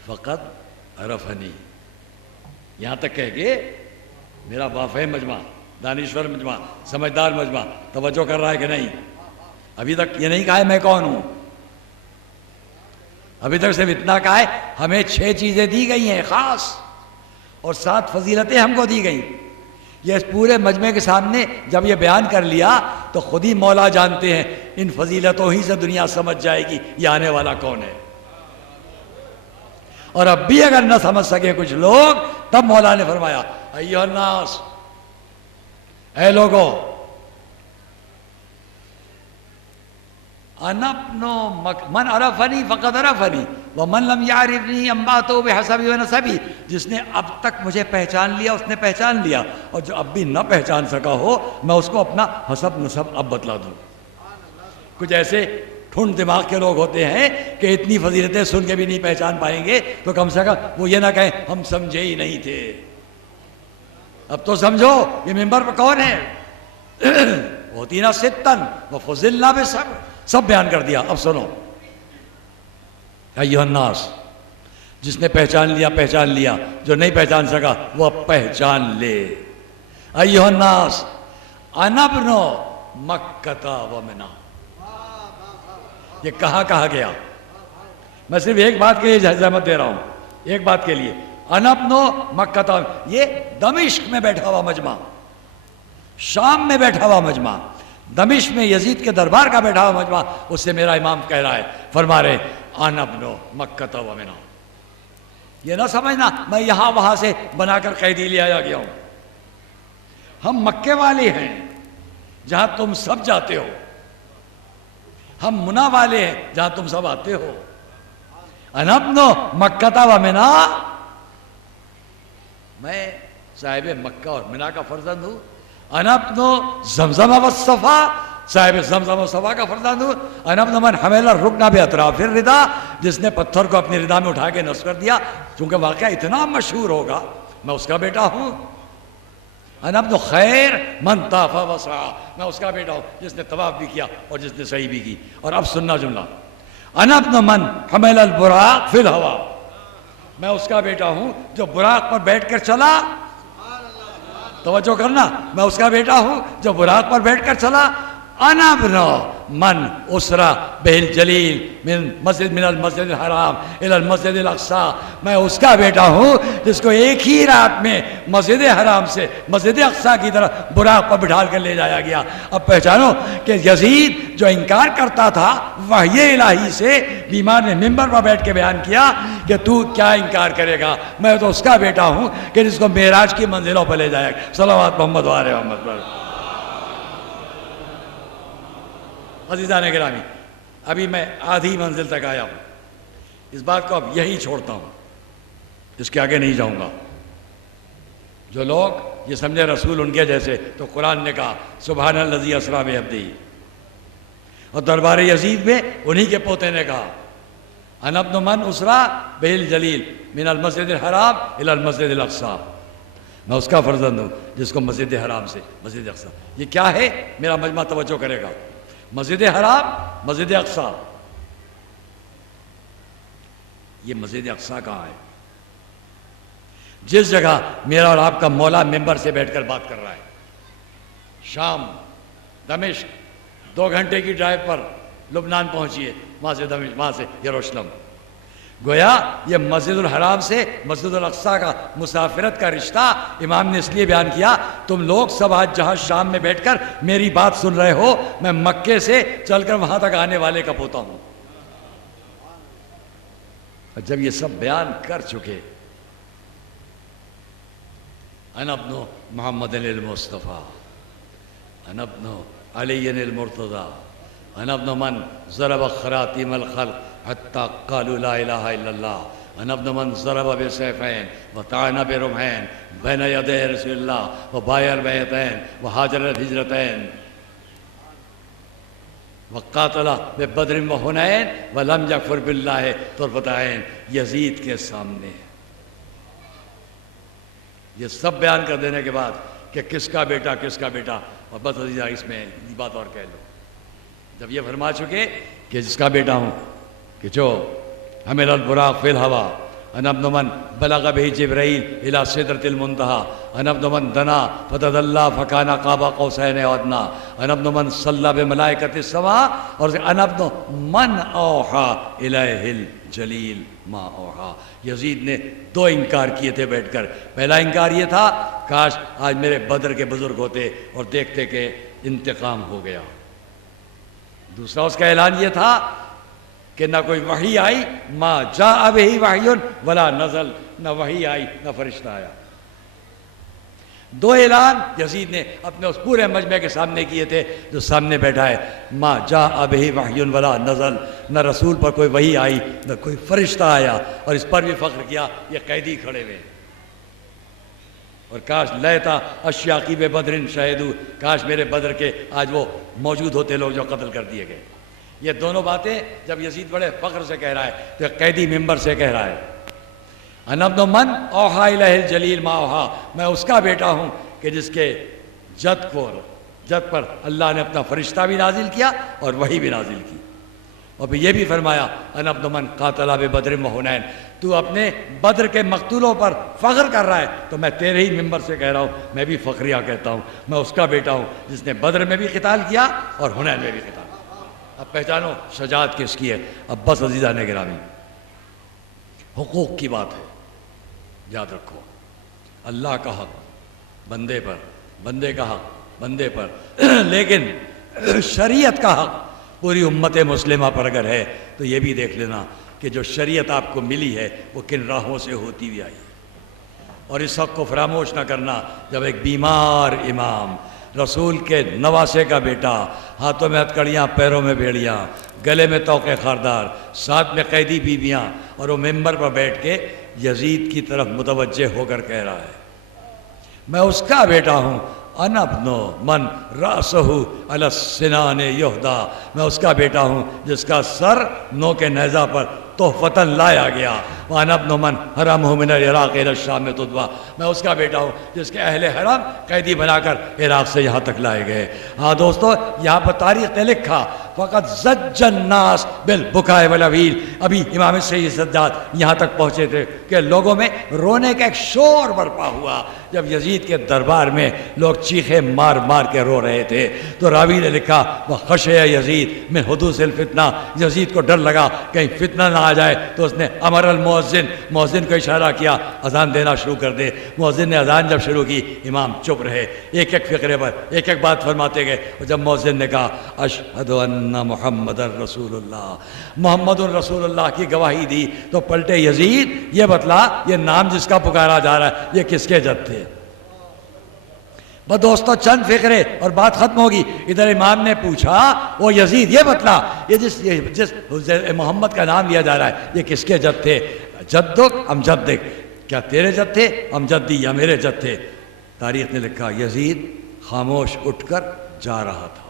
فقط عرفنی، یہاں تک کہہ کے میرا بافہم مجمع، دانشور مجمع، سمجھدار مجمع توجہ کر رہا ہے کہ نہیں؟ ابھی تک یہ نہیں کہا ہے میں کون ہوں، ابھی تک صرف اتنا کہا ہے ہمیں 6 چیزیں دی گئی ہیں خاص، اور 7 فضیلتیں ہم کو دی گئیں۔ یہ اس پورے مجمع کے سامنے جب یہ بیان کر لیا تو خود ہی مولا جانتے ہیں ان فضیلتوں ہی سے دنیا سمجھ جائے گی یہ آنے والا کون ہے، اور اب بھی اگر نہ سمجھ سکے کچھ لوگ، تب مولا نے فرمایا ایھا الناس، اے لوگو، من عرفنی فقد عرفنی ومن لم یعرفنی انبأتہ بحسبی ونسبی، جس نے اب تک مجھے پہچان لیا اس نے پہچان لیا، اور جو اب بھی نہ پہچان سکا ہو میں اس کو اپنا حسب نسب اب بتلا دوں۔ کچھ ایسے ٹھنڈ دماغ کے لوگ ہوتے ہیں کہ اتنی فضیلتیں سن کے بھی نہیں پہچان پائیں گے، تو کم سے کم وہ یہ نہ کہیں ہم سمجھے ہی نہیں تھے۔ اب تو سمجھو یہ ممبر پر کون ہے؟ اعطینا ستا وفضلنا بسبع، سب بیان کر دیا۔ اب سنو، ایھا الناس، جس نے پہچان لیا پہچان لیا، جو نہیں پہچان سکا وہ اب پہچان لے۔ ایھا الناس انا ابن مکہ ومنہ، یہ کہا گیا؟ میں صرف ایک بات کے لیے زحمت دے رہا ہوں، ایک بات کے لیے، انا ابن مکہ، یہ دمشق میں بیٹھا ہوا مجمع، شام میں بیٹھا ہوا مجمع، دمشق میں یزید کے دربار کا بیٹھا ہوا مجمع، اس سے میرا امام کہہ رہا ہے، فرما رہے انا ابن مکہ و منا۔ یہ نہ سمجھنا میں یہاں وہاں سے بنا کر قیدی لے آیا گیا ہوں، ہم مکے والے ہیں جہاں تم سب جاتے ہو، ہم منا والے ہیں جہاں تم سب آتے ہو۔ انا ابن مکہ و منا، میں صاحب مکہ اور منا کا فرزند ہوں۔ انا ابن زمزم و صفا، صاحب زمزم و صفا کا فرزند ہوں۔ انا ابن من حمل الرکن باطراف الردا، جس نے پتھر کو اپنی ردا میں اٹھا کے نصب کر دیا، چونکہ واقعہ اتنا مشہور ہوگا، میں اس کا بیٹا ہوں۔ انا ابن خیر من طاف و سعی، میں اس کا بیٹا ہوں جس نے طواف بھی کیا اور جس نے سعی بھی کی۔ اور اب سننا جملہ، انا ابن من حمل البراق فی الہوا، میں اس کا بیٹا ہوں جو براق پر بیٹھ کر چلا، توجہ کرنا، میں اس کا بیٹا ہوں جو براق پر بیٹھ کر چلا۔ انا ابن من اسرا بہ الجلیل من المسجد الحرام الی المسجد الاقصی، میں اس کا بیٹا ہوں جس کو ایک ہی رات میں مسجد حرام سے مسجد اقصی کی طرف براق پر بٹھا کر لے جایا گیا۔ اب پہچانو کہ یزید جو انکار کرتا تھا وحی الہی سے، بیمار نے ممبر پر بیٹھ کے بیان کیا کہ تو کیا انکار کرے گا، میں تو اس کا بیٹا ہوں کہ جس کو معراج کی منزلوں پر لے جایا گیا۔ صلوات محمد و آل محمد پر۔ عزیزان گرامی، ابھی میں آدھی منزل تک آیا ہوں، اس بات کو اب یہی چھوڑتا ہوں، اس کے آگے نہیں جاؤں گا۔ جو لوگ یہ سمجھے رسول ان کے جیسے، تو قرآن نے کہا سبحان الذی اسریٰ بعبدہ، اور دربار یزید میں انہی کے پوتے نے کہا انا ابن من اسریٰ بہ الجلیل من المسجد الحرام الی المسجد الاقصی، میں اس کا فرزند ہوں جس کو مسجد حرام سے مسجد اقصی۔ یہ کیا ہے؟ میرا مجمع توجہ کرے گا، مسجد حرام، مسجد اقصی۔ یہ مسجد اقصی کہاں ہے؟ جس جگہ میرا اور آپ کا مولا ممبر سے بیٹھ کر بات کر رہا ہے، شام، دمشق، 2 گھنٹے کی ڈرائیو پر لبنان پہنچیے، وہاں سے دمشق، وہاں سے یروشلم۔ گویا یہ مسجد الحرام سے مسجد الاقصی کا مسافرت کا رشتہ امام نے اس لیے بیان کیا، تم لوگ سب آج جہاں شام میں بیٹھ کر میری بات سن رہے ہو، میں مکے سے چل کر وہاں تک آنے والے کا پوتا ہوں۔ اور جب یہ سب بیان کر چکے، انا ابن محمد المصطفیٰ، انا ابن علی المرتضیٰ، انا ابن من ضرب خراطیم الخلق حتی قالوا لا الہ الا اللہ، انا ابن من ضرب بسیفین وطعن برمحین بین یدی رسول اللہ وبایع البیعتین وہاجر الہجرتین وقاتل ببدر وحنین ولم یکفر باللہ طرفۃ عین۔ یزید کے سامنے یہ سب بیان کر دینے کے بعد کہ کس کا بیٹا کس کا بیٹا، اور بس عزیزہ اس میں بات اور کہہ لو، جب یہ فرما چکے کہ جس کا بیٹا ہوں، کہ جو حمل البراق فی الہوا، انا ابن من بلغ بہ جبرائیل الی سدرۃ المنتہی، انا ابن من دنا فتدلی فکان قاب قوسین او ادنی، انا ابن من صلی بملائکۃ السماء، اور انا ابن من اوحی الیہ الجلیل ما اوحی۔ یزید نے 2 انکار کیے تھے بیٹھ کر۔ پہلا انکار یہ تھا کاش آج میرے بدر کے بزرگ ہوتے اور دیکھتے کہ انتقام ہو گیا۔ دوسرا اس کا اعلان یہ تھا کہ نہ کوئی وحی آئی، ما جاء بہ وحی ولا نزل، نہ وحی آئی نہ فرشتہ آیا۔ 2 اعلان یزید نے اپنے اس پورے مجمع کے سامنے کیے تھے جو سامنے بیٹھا ہے، ما جاء بہ وحی ولا نزل، نہ رسول پر کوئی وحی آئی نہ کوئی فرشتہ آیا، اور اس پر بھی فخر کیا یہ قیدی کھڑے ہوئے، اور کاش لیتا اشیاقی بے بدر شہدو، کاش میرے بدر کے آج وہ موجود ہوتے لوگ جو قتل کر دیے گئے۔ یہ دونوں باتیں جب یزید بڑے فخر سے کہہ رہا ہے تو قیدی ممبر سے کہہ رہا ہے، انا ابن من اوحی الیہ الجلیل ما اوحی، میں اس کا بیٹا ہوں کہ جس کے جد پر اللہ نے اپنا فرشتہ بھی نازل کیا اور وحی بھی نازل کی۔ اور پھر یہ بھی فرمایا انا ابن من قاتل ببدر وحنین، تو اپنے بدر کے مقتولوں پر فخر کر رہا ہے تو میں تیرے ہی ممبر سے کہہ رہا ہوں، میں بھی فخریہ کہتا ہوں، میں اس کا بیٹا ہوں جس نے بدر میں بھی قتال کیا اور حنین میں بھی قتال۔ اب پہچانو شجاعت کس کی ہے۔ اب بس عزیزان گرامی، حقوق کی بات ہے، یاد رکھو، اللہ کا حق بندے پر، بندے کا حق بندے پر، لیکن شریعت کا حق پوری امت مسلمہ پر اگر ہے تو یہ بھی دیکھ لینا کہ جو شریعت آپ کو ملی ہے وہ کن راہوں سے ہوتی ہوئی آئی ہے، اور اس حق کو فراموش نہ کرنا۔ جب ایک بیمار امام، رسول کے نواسے کا بیٹا، ہاتھوں میں ہتھکڑیاں، پیروں میں بھیڑیاں، گلے میں توقے خاردار، ساتھ میں قیدی بیویاں، اور وہ ممبر پر بیٹھ کے یزید کی طرف متوجہ ہو کر کہہ رہا ہے میں اس کا بیٹا ہوں، انا ابن من رأسہ علی السنان یہدا، میں اس کا بیٹا ہوں جس کا سر نو کے نیزہ پر تحفتاً لایا گیا، وَأَنَا ابْنُ مَنْ حَرَمْهُ مِنَ الْعِرَاقِ إِلَى الشَّامِ تُدْوَى، میں اس کا بیٹا ہوں جس کے اہل حرم قیدی بنا کر عراق سے یہاں تک لائے گئے۔ ہاں دوستو، یہاں پر تاریخ نے لکھا فقط زج الناس بالبکاء والعویل، ابھی امام سید سجاد یہاں تک پہنچے تھے کہ لوگوں میں رونے کا ایک شور برپا ہوا جب یزید کے دربار میں لوگ چیخے مار مار کے رو رہے تھے۔ تو راوی نے لکھا وَخَشِیَ یزید من حدوث الفتنہ، یزید کو ڈر لگا کہیں فتنہ نہ آ جائے تو اس نے امر المؤذن، مؤذن کو اشارہ کیا اذان دینا شروع کر دے۔ مؤذن نے اذان جب شروع کی امام چپ رہے، ایک ایک فقرے پر ایک ایک بات فرماتے گئے، اور جب مؤذن نے کہا اشہد ان محمد رسول اللہ، محمد رسول اللہ کی گواہی دی، تو پلٹے یزید یہ بتلا یہ نام جس کا پکارا جا رہا ہے یہ کس کے جد تھے؟ بس دوستو چند فقرے اور بات ختم ہوگی۔ ادھر امام نے پوچھا وہ یزید یہ بتلا یہ جس محمد کا نام لیا جا رہا ہے یہ کس کے جد تھے؟ جدک ام جدک، کیا تیرے جد تھے ام جدی یا میرے جد تھے؟ تاریخ نے لکھا یزید خاموش اٹھ کر جا رہا تھا،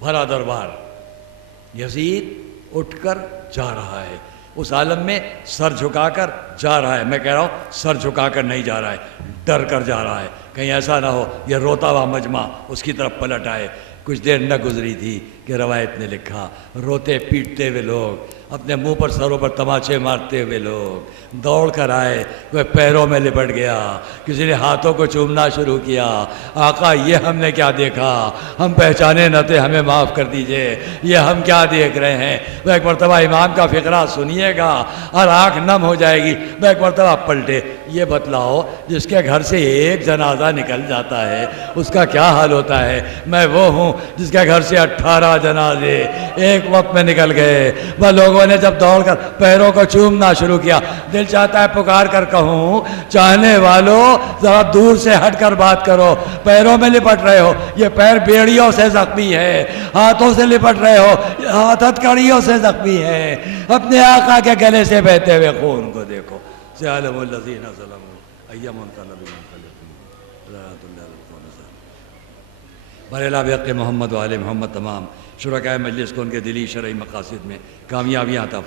بھرا دربار، یزید اٹھ کر جا رہا ہے، اس عالم میں سر جھکا کر جا رہا ہے۔ میں کہہ رہا ہوں سر جھکا کر نہیں جا رہا ہے، ڈر کر جا رہا ہے، کہیں ایسا نہ ہو یہ روتا ہوا مجمع اس کی طرف پلٹ آئے۔ کچھ دیر نہ گزری تھی کہ روایت نے لکھا روتے پیٹتے ہوئے لوگ، اپنے منہ پر سروں پر تماچے مارتے ہوئے لوگ دوڑ کر آئے، کوئی پیروں میں لپٹ گیا، کسی نے ہاتھوں کو چومنا شروع کیا۔ آقا یہ ہم نے کیا دیکھا، ہم پہچانے نہ تھے، ہمیں معاف کر دیجئے، یہ ہم کیا دیکھ رہے ہیں۔ وہ ایک مرتبہ امام کا فقرہ سنیے گا اور آنکھ نم ہو جائے گی۔ وہ ایک مرتبہ پلٹے، یہ بتلاؤ جس کے گھر سے ایک جنازہ نکل جاتا ہے اس کا کیا حال ہوتا ہے؟ میں وہ ہوں جس کے گھر سے 18 جنازے ایک وقت میں نکل گئے۔ وہ لوگوں نے جب دوڑ کر پیروں کو چومنا شروع کیا، دل چاہتا ہے پکار کر کہوں چاہنے والوں ذرا دور سے ہٹ کر بات کرو، پیروں میں لپٹ رہے ہو، یہ پیر بیڑیوں سے زخمی ہے، ہاتھوں سے لپٹ رہے ہو، ہاتھ ہتھکڑیوں سے زخمی ہے، اپنے آقا کے گلے سے بہتے ہوئے خون کو دیکھو۔ سیعلم الذین ظلموا ای منقلب بھرے حق محمد و آل محمد تمام شرکائے مجلس کو ان کے دلی شرعی مقاصد میں کامیابیاں عطا